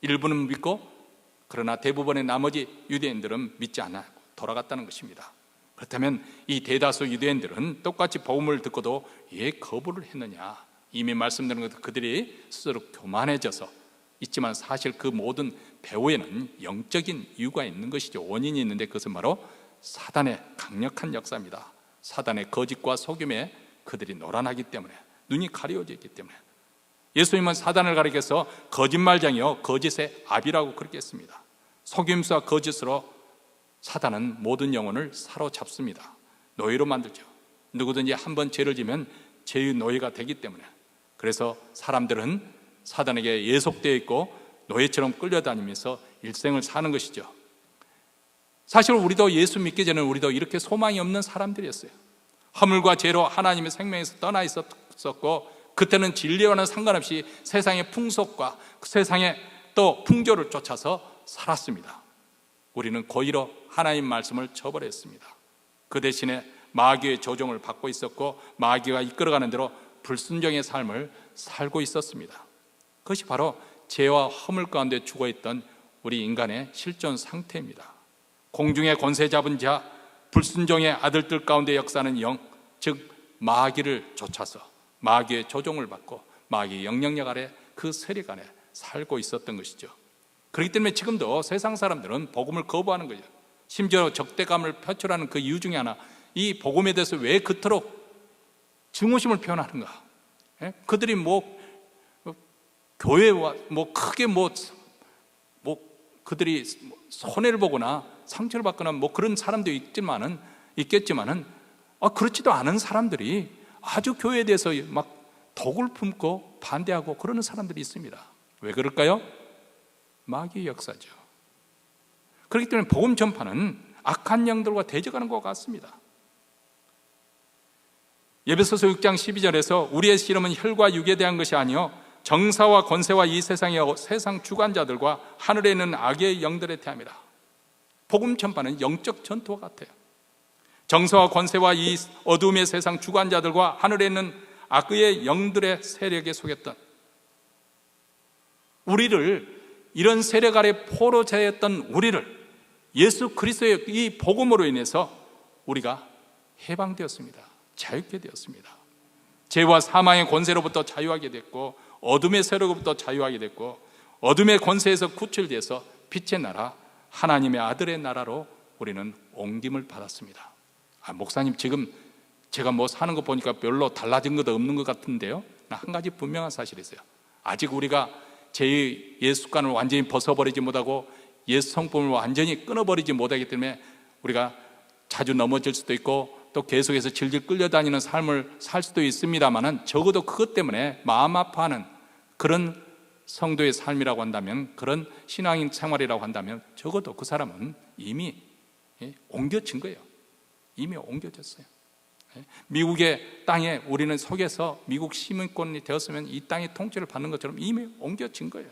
일부는 믿고, 그러나 대부분의 나머지 유대인들은 믿지 않아 돌아갔다는 것입니다. 그렇다면 이 대다수 유대인들은 똑같이 복음을 듣고도 왜 거부를 했느냐? 이미 말씀드린 것도 그들이 스스로 교만해져서 있지만, 사실 그 모든 배후에는 영적인 이유가 있는 것이죠. 원인이 있는데 그것은 바로 사단의 강력한 역사입니다. 사단의 거짓과 속임에 그들이 노란하기 때문에, 눈이 가려져 있기 때문에. 예수님은 사단을 가리켜서 거짓말장이요 거짓의 아비라고 그렇게 했습니다. 속임수와 거짓으로 사단은 모든 영혼을 사로잡습니다. 노예로 만들죠. 누구든지 한번 죄를 지면 죄의 노예가 되기 때문에. 그래서 사람들은 사단에게 예속되어 있고 노예처럼 끌려다니면서 일생을 사는 것이죠. 사실 우리도 예수 믿기 전에 우리도 이렇게 소망이 없는 사람들이었어요. 허물과 죄로 하나님의 생명에서 떠나 있었고, 그때는 진리와는 상관없이 세상의 풍속과 세상의 또 풍조를 쫓아서 살았습니다. 우리는 고의로 하나님 말씀을 저버렸습니다. 그 대신에 마귀의 조종을 받고 있었고, 마귀가 이끌어가는 대로 불순종의 삶을 살고 있었습니다. 그것이 바로 죄와 허물 가운데 죽어있던 우리 인간의 실존 상태입니다. 공중의 권세 잡은 자, 불순종의 아들들 가운데 역사하는 영, 즉 마귀를 쫓아서 마귀의 조종을 받고 마귀의 영향력 아래, 그 세력 안에 살고 있었던 것이죠. 그렇기 때문에 지금도 세상 사람들은 복음을 거부하는 거죠. 심지어 적대감을 표출하는 그 이유 중에 하나, 이 복음에 대해서 왜 그토록 증오심을 표현하는가? 그들이 교회와 크게 그들이 손해를 보거나 상처를 받거나 그런 사람도 있겠지만은 그렇지도 않은 사람들이 아주 교회에 대해서 막 독을 품고 반대하고 그러는 사람들이 있습니다. 왜 그럴까요? 마귀의 역사죠. 그렇기 때문에 복음 전파는 악한 영들과 대적하는 것 같습니다. 에베소서 6장 12절에서 우리의 씨름은 혈과 육에 대한 것이 아니요 정사와 권세와 이 세상의 세상 주관자들과 하늘에 있는 악의 영들에 대함이라. 복음 전파는 영적 전투와 같아요. 정사와 권세와 이 어둠의 세상 주관자들과 하늘에 있는 악의 영들의 세력에 속였던 우리를, 이런 세력 아래 포로 자였던 우리를 예수 그리스도의 이 복음으로 인해서 우리가 해방되었습니다. 자유케 되었습니다. 죄와 사망의 권세로부터 자유하게 됐고, 어둠의 세력으로부터 자유하게 됐고, 어둠의 권세에서 구출돼서 빛의 나라, 하나님의 아들의 나라로 우리는 옮김을 받았습니다. 목사님, 지금 제가 사는 거 보니까 별로 달라진 것도 없는 것 같은데요. 한 가지 분명한 사실이 있어요. 아직 우리가 제 예수관을 완전히 벗어버리지 못하고 예수 성품을 완전히 끊어버리지 못하기 때문에 우리가 자주 넘어질 수도 있고 또 계속해서 질질 끌려다니는 삶을 살 수도 있습니다만은, 적어도 그것 때문에 마음 아파하는 그런 성도의 삶이라고 한다면, 그런 신앙인 생활이라고 한다면, 적어도 그 사람은 이미 옮겨진 거예요. 이미 옮겨졌어요. 미국의 땅에 우리는 속에서 미국 시민권이 되었으면 이 땅의 통치를 받는 것처럼 이미 옮겨진 거예요.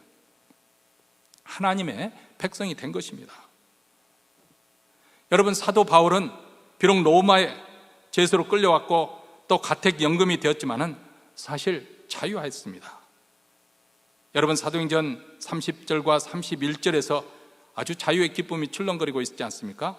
하나님의 백성이 된 것입니다. 여러분, 사도 바울은 비록 로마의 죄수로 끌려왔고 또 가택연금이 되었지만은 사실 자유했습니다. 여러분, 사도행전 30절과 31절에서 아주 자유의 기쁨이 출렁거리고 있지 않습니까?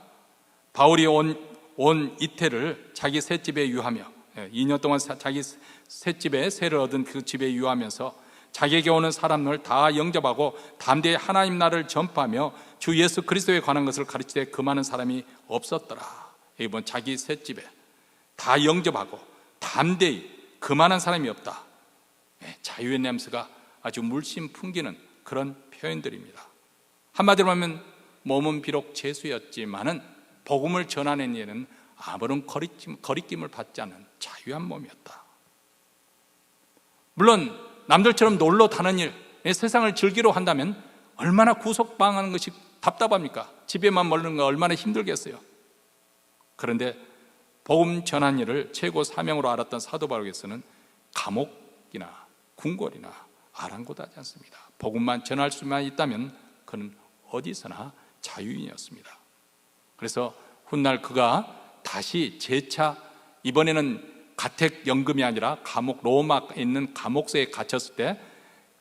바울이 온 이태를 자기 셋집에 유하며 2년 동안 자기 셋집에 세를 얻은 그 집에 유하면서 자기에게 오는 사람을 다 영접하고 담대히 하나님 나라를 전파하며 주 예수 그리스도에 관한 것을 가르치되 그 많은 사람이 없었더라. 이번 자기 셋집에 다 영접하고 담대히 그만한 사람이 없다. 자유의 냄새가 아주 물씬 풍기는 그런 표현들입니다. 한마디로 하면 몸은 비록 죄수였지만은 복음을 전하는 일은 아무런 거리낌을 받지 않는 자유한 몸이었다. 물론 남들처럼 놀러 다는 일, 세상을 즐기러 한다면 얼마나 구속방하는 것이 답답합니까? 집에만 머무는 거 얼마나 힘들겠어요. 그런데 복음 전한 일을 최고 사명으로 알았던 사도 바울에게서는 감옥이나 궁궐이나 아랑곳하지 않습니다. 복음만 전할 수만 있다면 그는 어디서나 자유인이었습니다. 그래서 훗날 그가 다시 재차, 이번에는 가택연금이 아니라 감옥, 로마에 있는 감옥소에 갇혔을 때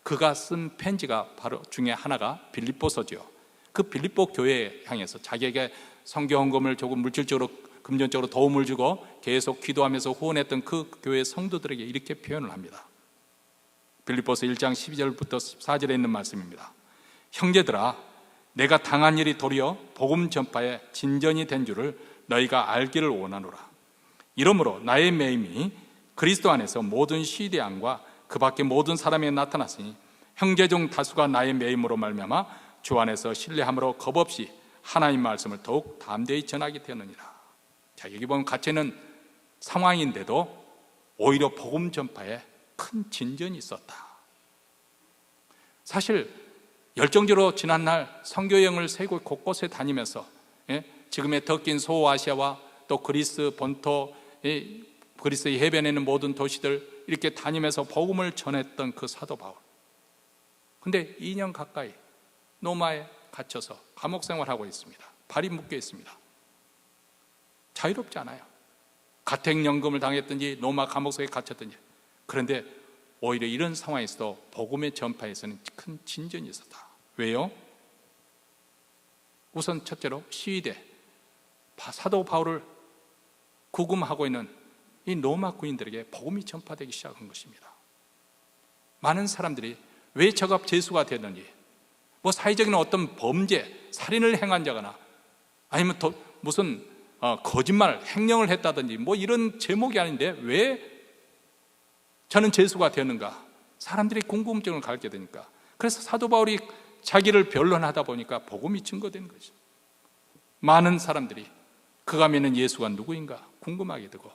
그가 쓴 편지가 바로 중에 하나가 빌립보서죠. 그 빌립보 교회에 향해서 자기에게 선교 헌금을 조금 물질적으로, 금전적으로 도움을 주고 계속 기도하면서 후원했던 그 교회 성도들에게 이렇게 표현을 합니다. 빌립보서 1장 12절부터 14절에 있는 말씀입니다. 형제들아, 내가 당한 일이 도리어 복음 전파에 진전이 된 줄을 너희가 알기를 원하노라. 이러므로 나의 매임이 그리스도 안에서 모든 시대양과 그 밖에 모든 사람에게 나타났으니 형제 중 다수가 나의 매임으로 말미암아 주 안에서 신뢰함으로 겁없이 하나님 말씀을 더욱 담대히 전하게 되느니라. 자, 여기 보면 갇혀있는 상황인데도 오히려 복음 전파에 큰 진전이 있었다. 사실 열정적으로 지난날 선교여행을 세계 곳곳에 다니면서 지금의 터키 소아시아와 또 그리스 본토, 그리스의 해변에 있는 모든 도시들 이렇게 다니면서 복음을 전했던 그 사도 바울. 근데 2년 가까이 로마에 갇혀서 감옥 생활하고 있습니다. 발이 묶여 있습니다. 자유롭지 않아요. 가택연금을 당했든지 로마 감옥소에 갇혔든지. 그런데 오히려 이런 상황에서도 복음의 전파에서는 큰 진전이 있었다. 왜요? 우선 첫째로 시위대, 사도 바울을 구금하고 있는 이 로마 군인들에게 복음이 전파되기 시작한 것입니다. 많은 사람들이 왜 저가 죄수가 됐는지, 뭐 사회적인 어떤 범죄, 살인을 행한 자거나 아니면 무슨 거짓말, 횡령을 했다든지 뭐 이런 제목이 아닌데 왜 저는 죄수가 되는가? 사람들이 궁금증을 갖게 되니까. 그래서 사도 바울이 자기를 변론하다 보니까 복음이 증거되는 거죠. 많은 사람들이 그가 믿는 예수가 누구인가 궁금하게 되고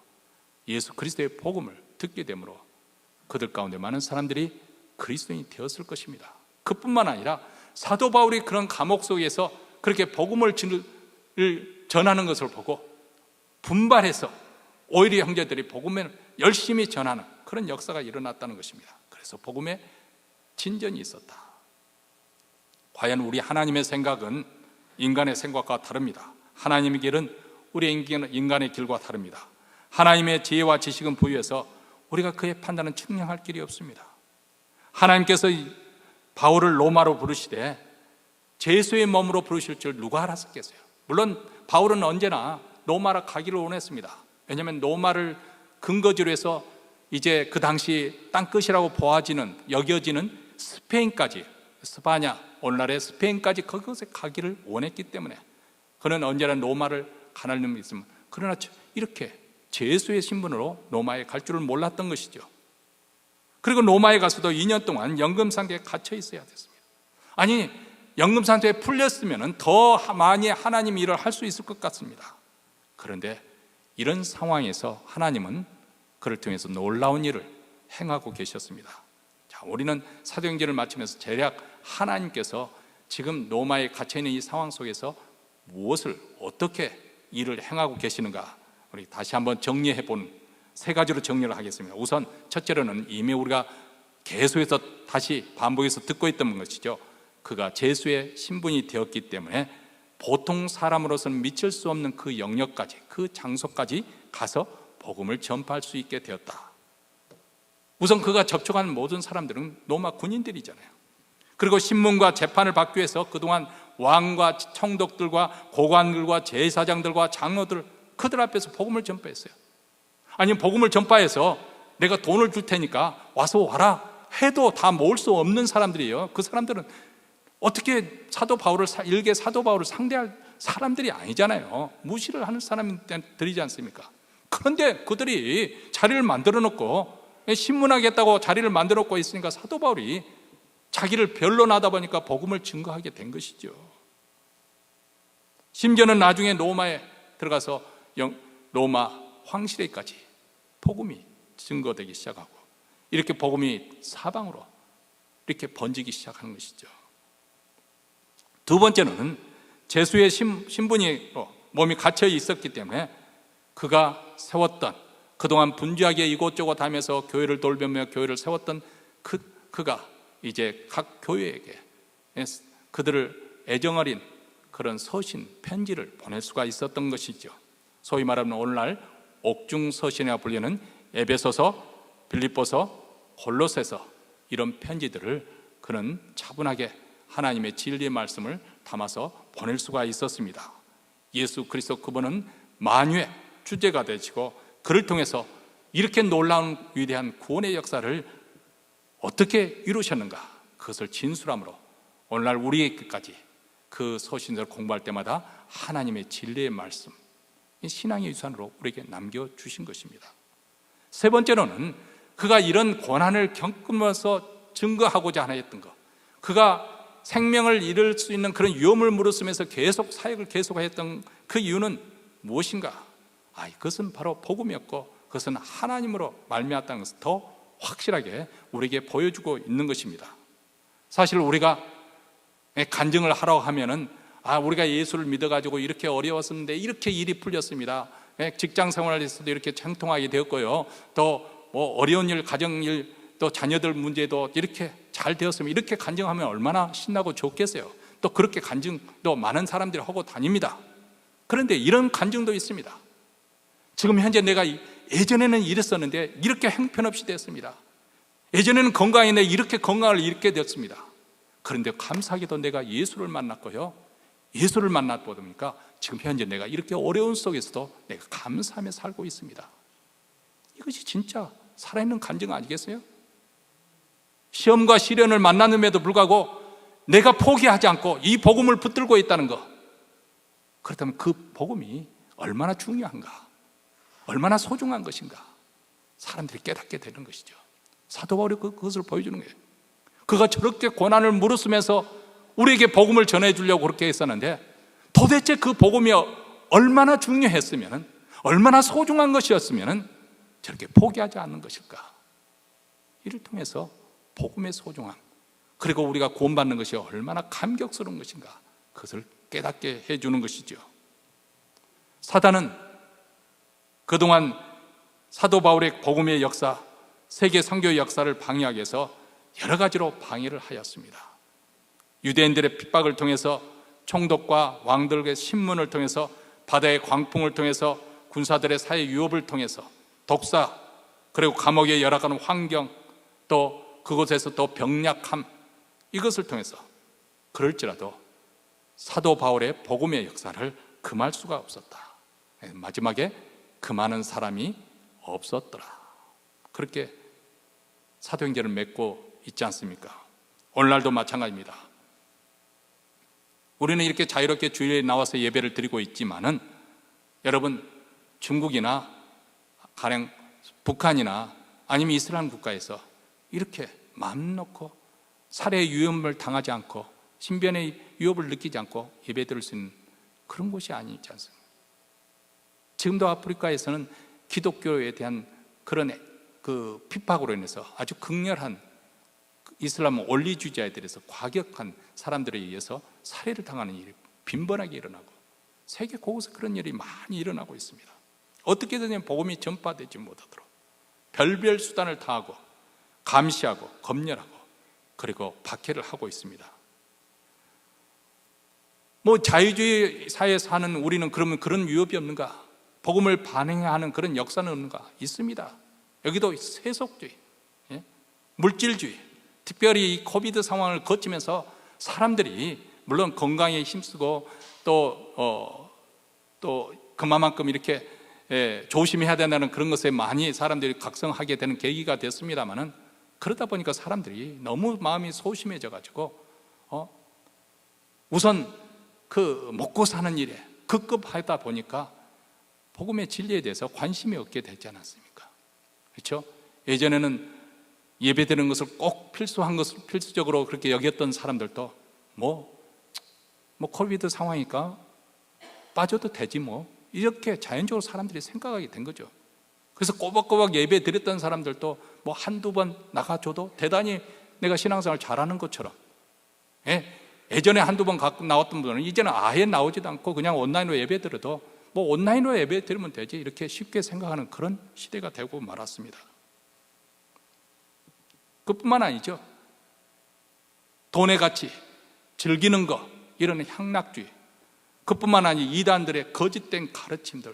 예수 그리스도의 복음을 듣게 되므로 그들 가운데 많은 사람들이 그리스도인이 되었을 것입니다. 그뿐만 아니라 사도 바울이 그런 감옥 속에서 그렇게 복음을 전하는 것을 보고 분발해서 오히려 형제들이 복음을 열심히 전하는 그런 역사가 일어났다는 것입니다. 그래서 복음에 진전이 있었다. 과연 우리 하나님의 생각은 인간의 생각과 다릅니다. 하나님의 길은 우리 인간의 길과 다릅니다. 하나님의 지혜와 지식은 부유해서 우리가 그의 판단은 측량할 길이 없습니다. 하나님께서 바울을 로마로 부르시되 죄수의 몸으로 부르실 줄 누가 알았겠어요? 물론 바울은 언제나 로마로 가기를 원했습니다. 왜냐하면 로마를 근거지로 해서 이제 그 당시 땅끝이라고 여겨지는 스페인까지, 스파냐, 오늘날의 스페인까지 그것에 가기를 원했기 때문에 그는 언제나 로마를 가는 놈이 있으면, 그러나 이렇게 죄수의 신분으로 로마에 갈 줄을 몰랐던 것이죠. 그리고 로마에 가서도 2년 동안 연금상태에 갇혀 있어야 됐습니다. 아니, 연금상태에 풀렸으면 더 많이 하나님 일을 할 수 있을 것 같습니다. 그런데 이런 상황에서 하나님은 그를 통해서 놀라운 일을 행하고 계셨습니다. 자, 우리는 사도행전을 마치면서 대략 하나님께서 지금 로마에 갇혀있는 이 상황 속에서 무엇을 어떻게 일을 행하고 계시는가, 우리 다시 한번 정리해 본 세 가지로 정리를 하겠습니다. 우선 첫째로는 이미 우리가 계속해서 다시 반복해서 듣고 있던 것이죠. 그가 죄수의 신분이 되었기 때문에 보통 사람으로서는 미칠 수 없는 그 영역까지, 그 장소까지 가서 복음을 전파할 수 있게 되었다. 우선 그가 접촉한 모든 사람들은 로마 군인들이잖아요. 그리고 신문과 재판을 받기 위해서 그동안 왕과 총독들과 고관들과 제사장들과 장로들, 그들 앞에서 복음을 전파했어요. 아니면 복음을 전파해서 내가 돈을 줄 테니까 와서 와라 해도 다 모을 수 없는 사람들이에요. 그 사람들은 어떻게 일개 사도 바울을 상대할 사람들이 아니잖아요. 무시를 하는 사람들이지 않습니까? 그런데 그들이 자리를 만들어 놓고 신문하겠다고 자리를 만들어 놓고 있으니까 사도 바울이 자기를 변론하다 보니까 복음을 증거하게 된 것이죠. 심지어는 나중에 로마에 들어가서 로마 황실에까지 복음이 증거되기 시작하고 이렇게 복음이 사방으로 이렇게 번지기 시작하는 것이죠. 두 번째는 제수의 신분이 몸이 갇혀 있었기 때문에 그가 세웠던, 그동안 분주하게 이곳저곳 하면서 교회를 돌보며 교회를 세웠던 그가 이제 각 교회에게 그들을 애정어린 그런 서신, 편지를 보낼 수가 있었던 것이죠. 소위 말하면 오늘날 옥중서신이라 불리는 에베소서, 빌립보서, 골로새서 이런 편지들을 그는 차분하게 하나님의 진리의 말씀을 담아서 보낼 수가 있었습니다. 예수 그리스도 그분은 만유의 주제가 되시고 그를 통해서 이렇게 놀라운 위대한 구원의 역사를 어떻게 이루셨는가, 그것을 진술함으로 오늘날 우리에게까지 그 서신을 공부할 때마다 하나님의 진리의 말씀, 신앙의 유산으로 우리에게 남겨주신 것입니다. 세 번째로는 그가 이런 고난을 겪으면서 증거하고자 하였던 것, 그가 생명을 잃을 수 있는 그런 위험을 무릅쓰면서 계속 사역을 계속하였던 그 이유는 무엇인가? 그것은 바로 복음이었고 그것은 하나님으로 말미암았다는 것을 더 확실하게 우리에게 보여주고 있는 것입니다. 사실 우리가 간증을 하라고 하면은 우리가 예수를 믿어가지고 이렇게 어려웠었는데 이렇게 일이 풀렸습니다. 직장 생활에서도 이렇게 창통하게 되었고요. 또 뭐 어려운 일, 가정일, 또 자녀들 문제도 이렇게 잘 되었으면 이렇게 간증하면 얼마나 신나고 좋겠어요. 또 그렇게 간증도 많은 사람들이 하고 다닙니다. 그런데 이런 간증도 있습니다. 지금 현재 내가 예전에는 이랬었는데 이렇게 형편없이 됐습니다. 예전에는 건강했는데 이렇게 건강을 잃게 됐습니다. 그런데 감사하게도 내가 예수를 만났고요, 예수를 만났다 보니까 지금 현재 내가 이렇게 어려운 속에서도 내가 감사하며 살고 있습니다. 이것이 진짜 살아있는 간증 아니겠어요? 시험과 시련을 만났음에도 불구하고 내가 포기하지 않고 이 복음을 붙들고 있다는 것, 그렇다면 그 복음이 얼마나 중요한가, 얼마나 소중한 것인가 사람들이 깨닫게 되는 것이죠. 사도 바울이 그것을 보여주는 거예요. 그가 저렇게 고난을 무릅쓰면서 우리에게 복음을 전해주려고 그렇게 했었는데 도대체 그 복음이 얼마나 중요했으면, 얼마나 소중한 것이었으면 저렇게 포기하지 않는 것일까? 이를 통해서 복음의 소중함, 그리고 우리가 구원받는 것이 얼마나 감격스러운 것인가, 그것을 깨닫게 해주는 것이죠. 사단은 그동안 사도 바울의 복음의 역사, 세계 선교의 역사를 방해하기 위해서 여러 가지로 방해를 하였습니다. 유대인들의 핍박을 통해서, 총독과 왕들의 신문을 통해서, 바다의 광풍을 통해서, 군사들의 사회 유업을 통해서, 독사, 그리고 감옥에 열악하는 환경, 또 그곳에서 또 병약함, 이것을 통해서 그럴지라도 사도 바울의 복음의 역사를 금할 수가 없었다. 마지막에 금하는 사람이 없었더라. 그렇게 사도행전을 맺고 있지 않습니까? 오늘날도 마찬가지입니다. 우리는 이렇게 자유롭게 주일에 나와서 예배를 드리고 있지만은 여러분, 중국이나 가령 북한이나 아니면 이슬람 국가에서 이렇게 마음 놓고 살해의 위험을 당하지 않고 신변의 위협을 느끼지 않고 예배 드릴 수 있는 그런 곳이 아니지 않습니까? 지금도 아프리카에서는 기독교에 대한 그런 그 핍박으로 인해서 아주 극렬한 이슬람 원리주의자들에서 과격한 사람들에 의해서 살해를 당하는 일이 빈번하게 일어나고 세계 곳곳에 그런 일이 많이 일어나고 있습니다. 어떻게든 복음이 전파되지 못하도록 별별 수단을 다하고 감시하고 검열하고 그리고 박해를 하고 있습니다. 자유주의 사회에 사는 우리는 그러면 그런 위협이 없는가? 복음을 반행하는 그런 역사는 없는가? 있습니다. 여기도 세속주의, 물질주의, 특별히 이 코비드 상황을 거치면서 사람들이 물론 건강에 힘쓰고 또 그만큼 이렇게 조심해야 된다는 그런 것에 많이 사람들이 각성하게 되는 계기가 됐습니다만은, 그러다 보니까 사람들이 너무 마음이 소심해져 가지고 우선 그 먹고 사는 일에 급급하다 보니까 복음의 진리에 대해서 관심이 없게 되지 않았습니까? 그렇죠? 예전에는 예배드리는 것을 꼭 필수한 것을 필수적으로 그렇게 여겼던 사람들도 뭐 코비드 상황이니까 빠져도 되지 뭐, 이렇게 자연적으로 사람들이 생각하게 된 거죠. 그래서 꼬박꼬박 예배 드렸던 사람들도 뭐 한두 번 나가줘도 대단히 내가 신앙생활 잘하는 것처럼, 예전에 한두 번 나왔던 분들은 이제는 아예 나오지도 않고 그냥 온라인으로 예배 드려도 뭐 온라인으로 예배 드리면 되지, 이렇게 쉽게 생각하는 그런 시대가 되고 말았습니다. 그뿐만 아니죠. 돈의 가치, 즐기는 것, 이런 향락주의, 그뿐만 아니 이단들의 거짓된 가르침들,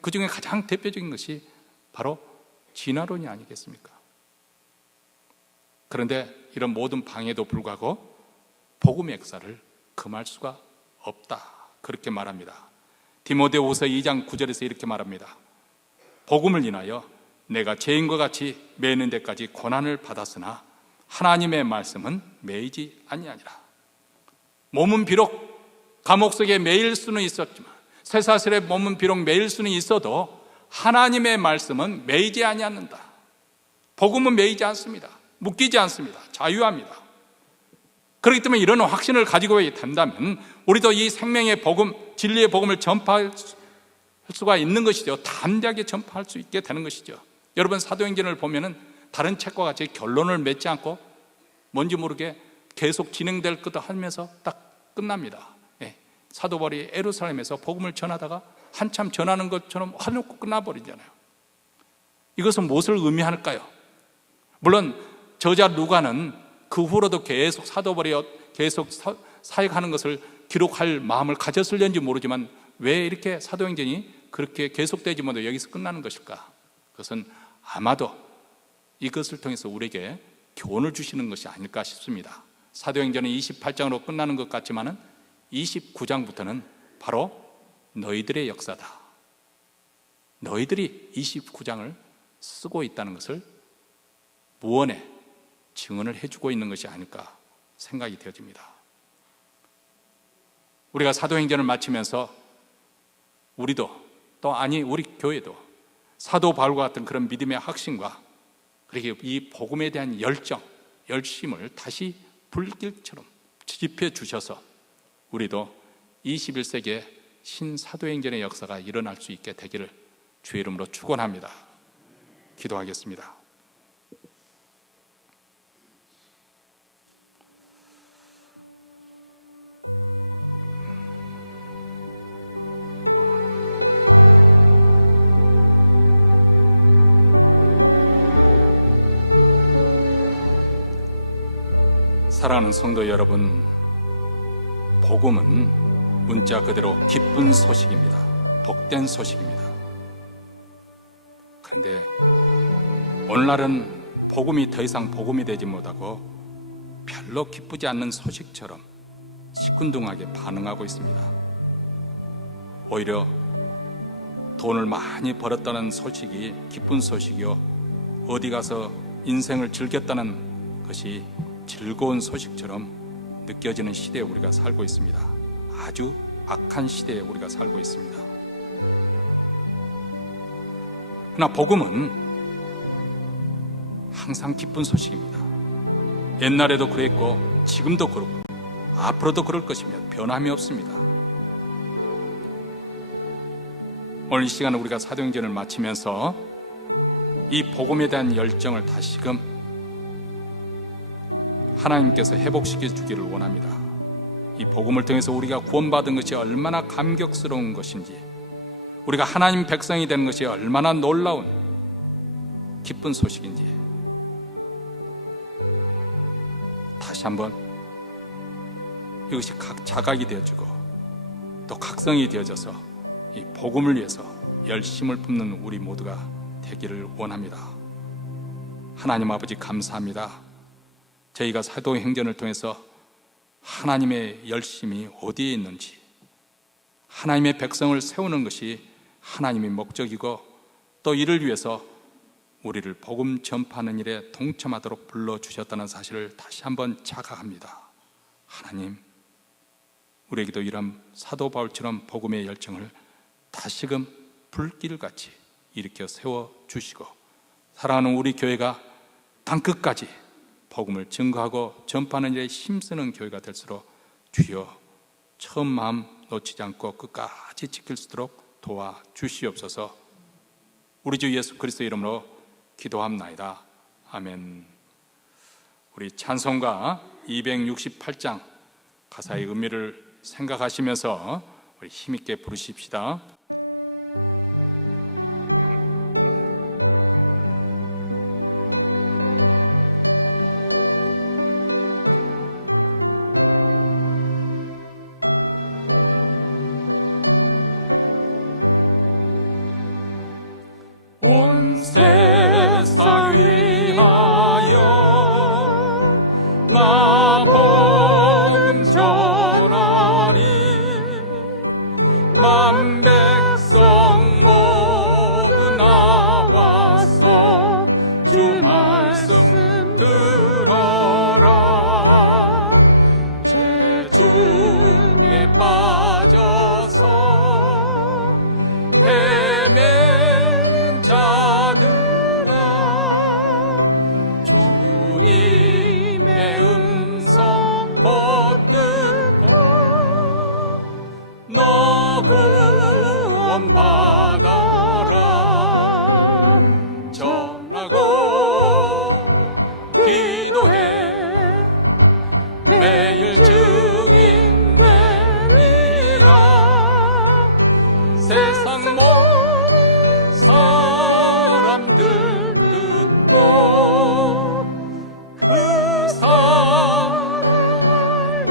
그 중에 가장 대표적인 것이 바로 진화론이 아니겠습니까? 그런데 이런 모든 방해도 불구하고 복음의 역사를 금할 수가 없다, 그렇게 말합니다. 디모데후서 2장 9절에서 이렇게 말합니다. 복음을 인하여 내가 죄인과 같이 매는 데까지 고난을 받았으나 하나님의 말씀은 매이지 아니하니라. 몸은 비록 감옥 속에 매일 수는 있었지만, 쇠사슬의 몸은 비록 매일 수는 있어도 하나님의 말씀은 매이지 아니하는다. 복음은 매이지 않습니다. 묶이지 않습니다. 자유합니다. 그렇기 때문에 이런 확신을 가지고 된다면 우리도 이 생명의 복음, 진리의 복음을 전파할 수가 있는 것이죠. 담대하게 전파할 수 있게 되는 것이죠. 여러분, 사도행전을 보면은 다른 책과 같이 결론을 맺지 않고 뭔지 모르게 계속 진행될 거다 하면서 딱 끝납니다. 사도 바울이 예루살렘에서 복음을 전하다가 한참 전하는 것처럼 화놓고 끝나버리잖아요. 이것은 무엇을 의미할까요? 물론 저자 루가는 그 후로도 계속 사도 바울이 계속 사역하는 것을 기록할 마음을 가졌을는지 모르지만 왜 이렇게 사도행전이 그렇게 계속되지 못해 여기서 끝나는 것일까? 그것은 아마도 이것을 통해서 우리에게 교훈을 주시는 것이 아닐까 싶습니다. 사도행전은 28장으로 끝나는 것 같지만은 29장부터는 바로 너희들의 역사다, 너희들이 29장을 쓰고 있다는 것을 무언의 증언을 해주고 있는 것이 아닐까 생각이 되어집니다. 우리가 사도행전을 마치면서 우리도 또 우리 교회도 사도 바울과 같은 그런 믿음의 확신과 그리고 이 복음에 대한 열심을 다시 불길처럼 지펴 주셔서 우리도 21세기의 신사도행전의 역사가 일어날 수 있게 되기를 주의 이름으로 축원합니다. 기도하겠습니다. 사랑하는 성도 여러분, 복음은 문자 그대로 기쁜 소식입니다. 복된 소식입니다. 그런데 오늘날은 복음이 더 이상 복음이 되지 못하고 별로 기쁘지 않는 소식처럼 시큰둥하게 반응하고 있습니다. 오히려 돈을 많이 벌었다는 소식이 기쁜 소식이요, 어디 가서 인생을 즐겼다는 것이 즐거운 소식처럼 느껴지는 시대에 우리가 살고 있습니다. 아주 악한 시대에 우리가 살고 있습니다. 그러나 복음은 항상 기쁜 소식입니다. 옛날에도 그랬고 지금도 그렇고 앞으로도 그럴 것이며 변함이 없습니다. 오늘 이 시간에 우리가 사도행전을 마치면서 이 복음에 대한 열정을 다시금 하나님께서 회복시켜 주기를 원합니다. 이 복음을 통해서 우리가 구원받은 것이 얼마나 감격스러운 것인지, 우리가 하나님 백성이 되는 것이 얼마나 놀라운 기쁜 소식인지 다시 한번 이것이 자각이 되어지고 또 각성이 되어져서 이 복음을 위해서 열심을 품는 우리 모두가 되기를 원합니다. 하나님 아버지, 감사합니다. 저희가 사도행전을 통해서 하나님의 열심이 어디에 있는지, 하나님의 백성을 세우는 것이 하나님의 목적이고 또 이를 위해서 우리를 복음 전파하는 일에 동참하도록 불러주셨다는 사실을 다시 한번 자각합니다. 하나님, 우리에게도 이런 사도 바울처럼 복음의 열정을 다시금 불길같이 일으켜 세워주시고, 사랑하는 우리 교회가 땅끝까지 복음을 증거하고 전파하는 일에 힘쓰는 교회가 될수록 주여 처음 마음 놓치지 않고 끝까지 지킬 수 있도록 도와주시옵소서. 우리 주 예수 그리스도 이름으로 기도합나이다. 아멘. 우리 찬송가 268장 가사의 의미를 생각하시면서 우리 힘있게 부르십시다. 온 세상 위하여 나 복음 전하리. 만 백성 모두 나와서 주 말씀 들어라. 죄 중에 빠져서 헤매는 자들아, 주님의 음성 붙들고 너 구원 받아라. 전하고 기도해 매일 증인 되리라. 세상 모든 사람들 듣고 그 사랑을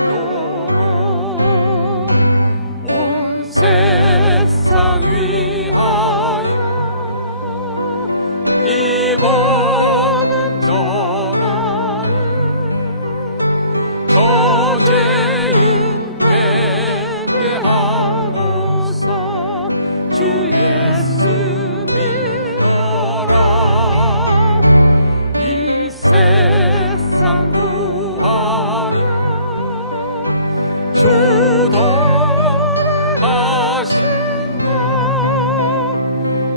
알도록 온 세상 위하여 이 복음 전하리. 저죄인 회개하고서 주 예수 믿어라. 이 세상 구하려 주 돌아가신 것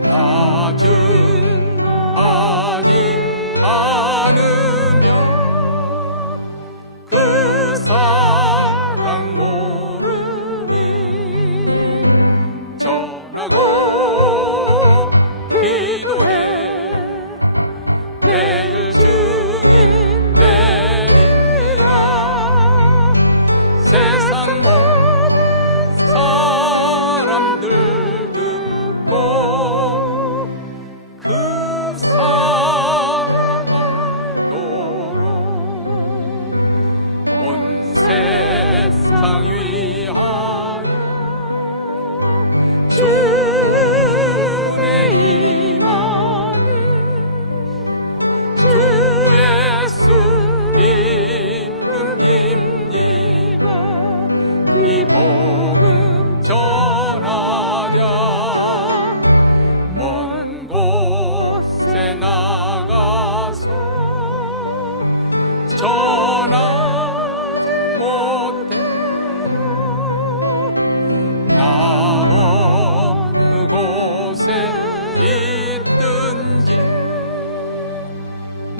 나 증거하지 않으면 그 사랑 모르니. 전하고 기도해 매일 증인 되리라. 세상 모든 사람들 듣고 그 사랑 알도록 온 세상 위하여 주의 임하니. 주 예수 이름 힘입어 이 복음 전하자. 먼 곳에 나가서 전하지 못해도 나 어느 곳에 있든지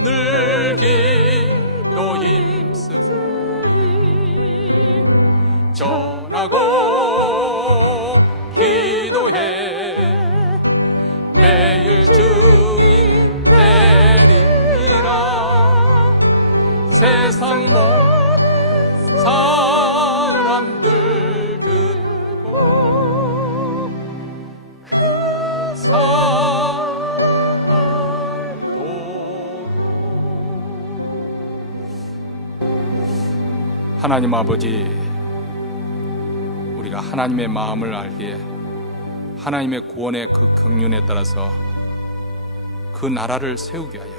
늘 기도 힘쓰리. 전하고 기도해 매일 증인 되리라. 세상 모든 사람들 듣고 그 사랑 알도록. 하나님 아버지, 우리가 하나님의 마음을 알기에 하나님의 구원의 그 경륜에 따라서 그 나라를 세우기 위하여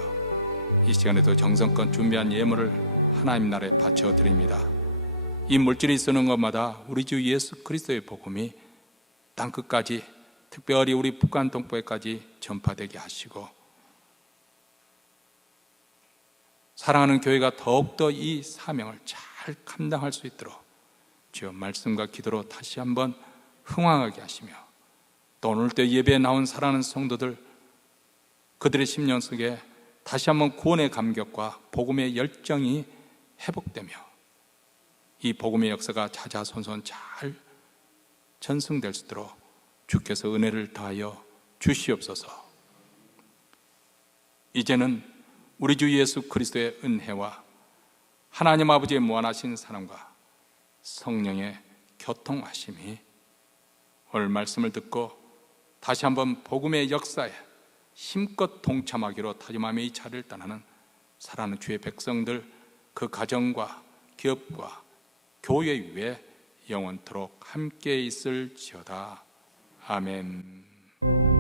이 시간에도 정성껏 준비한 예물을 하나님 나라에 바쳐드립니다. 이 물질이 쓰는 것마다 우리 주 예수 그리스도의 복음이 땅끝까지, 특별히 우리 북한 동포에까지 전파되게 하시고, 사랑하는 교회가 더욱더 이 사명을 잘 감당할 수 있도록 주여 말씀과 기도로 다시 한번 흥왕하게 하시며, 또 오늘 때 예배에 나온 사랑하는 성도들, 그들의 심령 속에 다시 한번 구원의 감격과 복음의 열정이 회복되며 이 복음의 역사가 자자손손 잘 전승될 수 있도록 주께서 은혜를 더하여 주시옵소서. 이제는 우리 주 예수 그리스도의 은혜와 하나님 아버지의 무한하신 사랑과 성령의 교통하심이 오늘 말씀을 듣고 다시 한번 복음의 역사에 힘껏 동참하기로 다짐하며 이 자리를 떠나는 사랑하는 주의 백성들, 그 가정과 기업과 교회 위에 영원토록 함께 있을지어다. 아멘.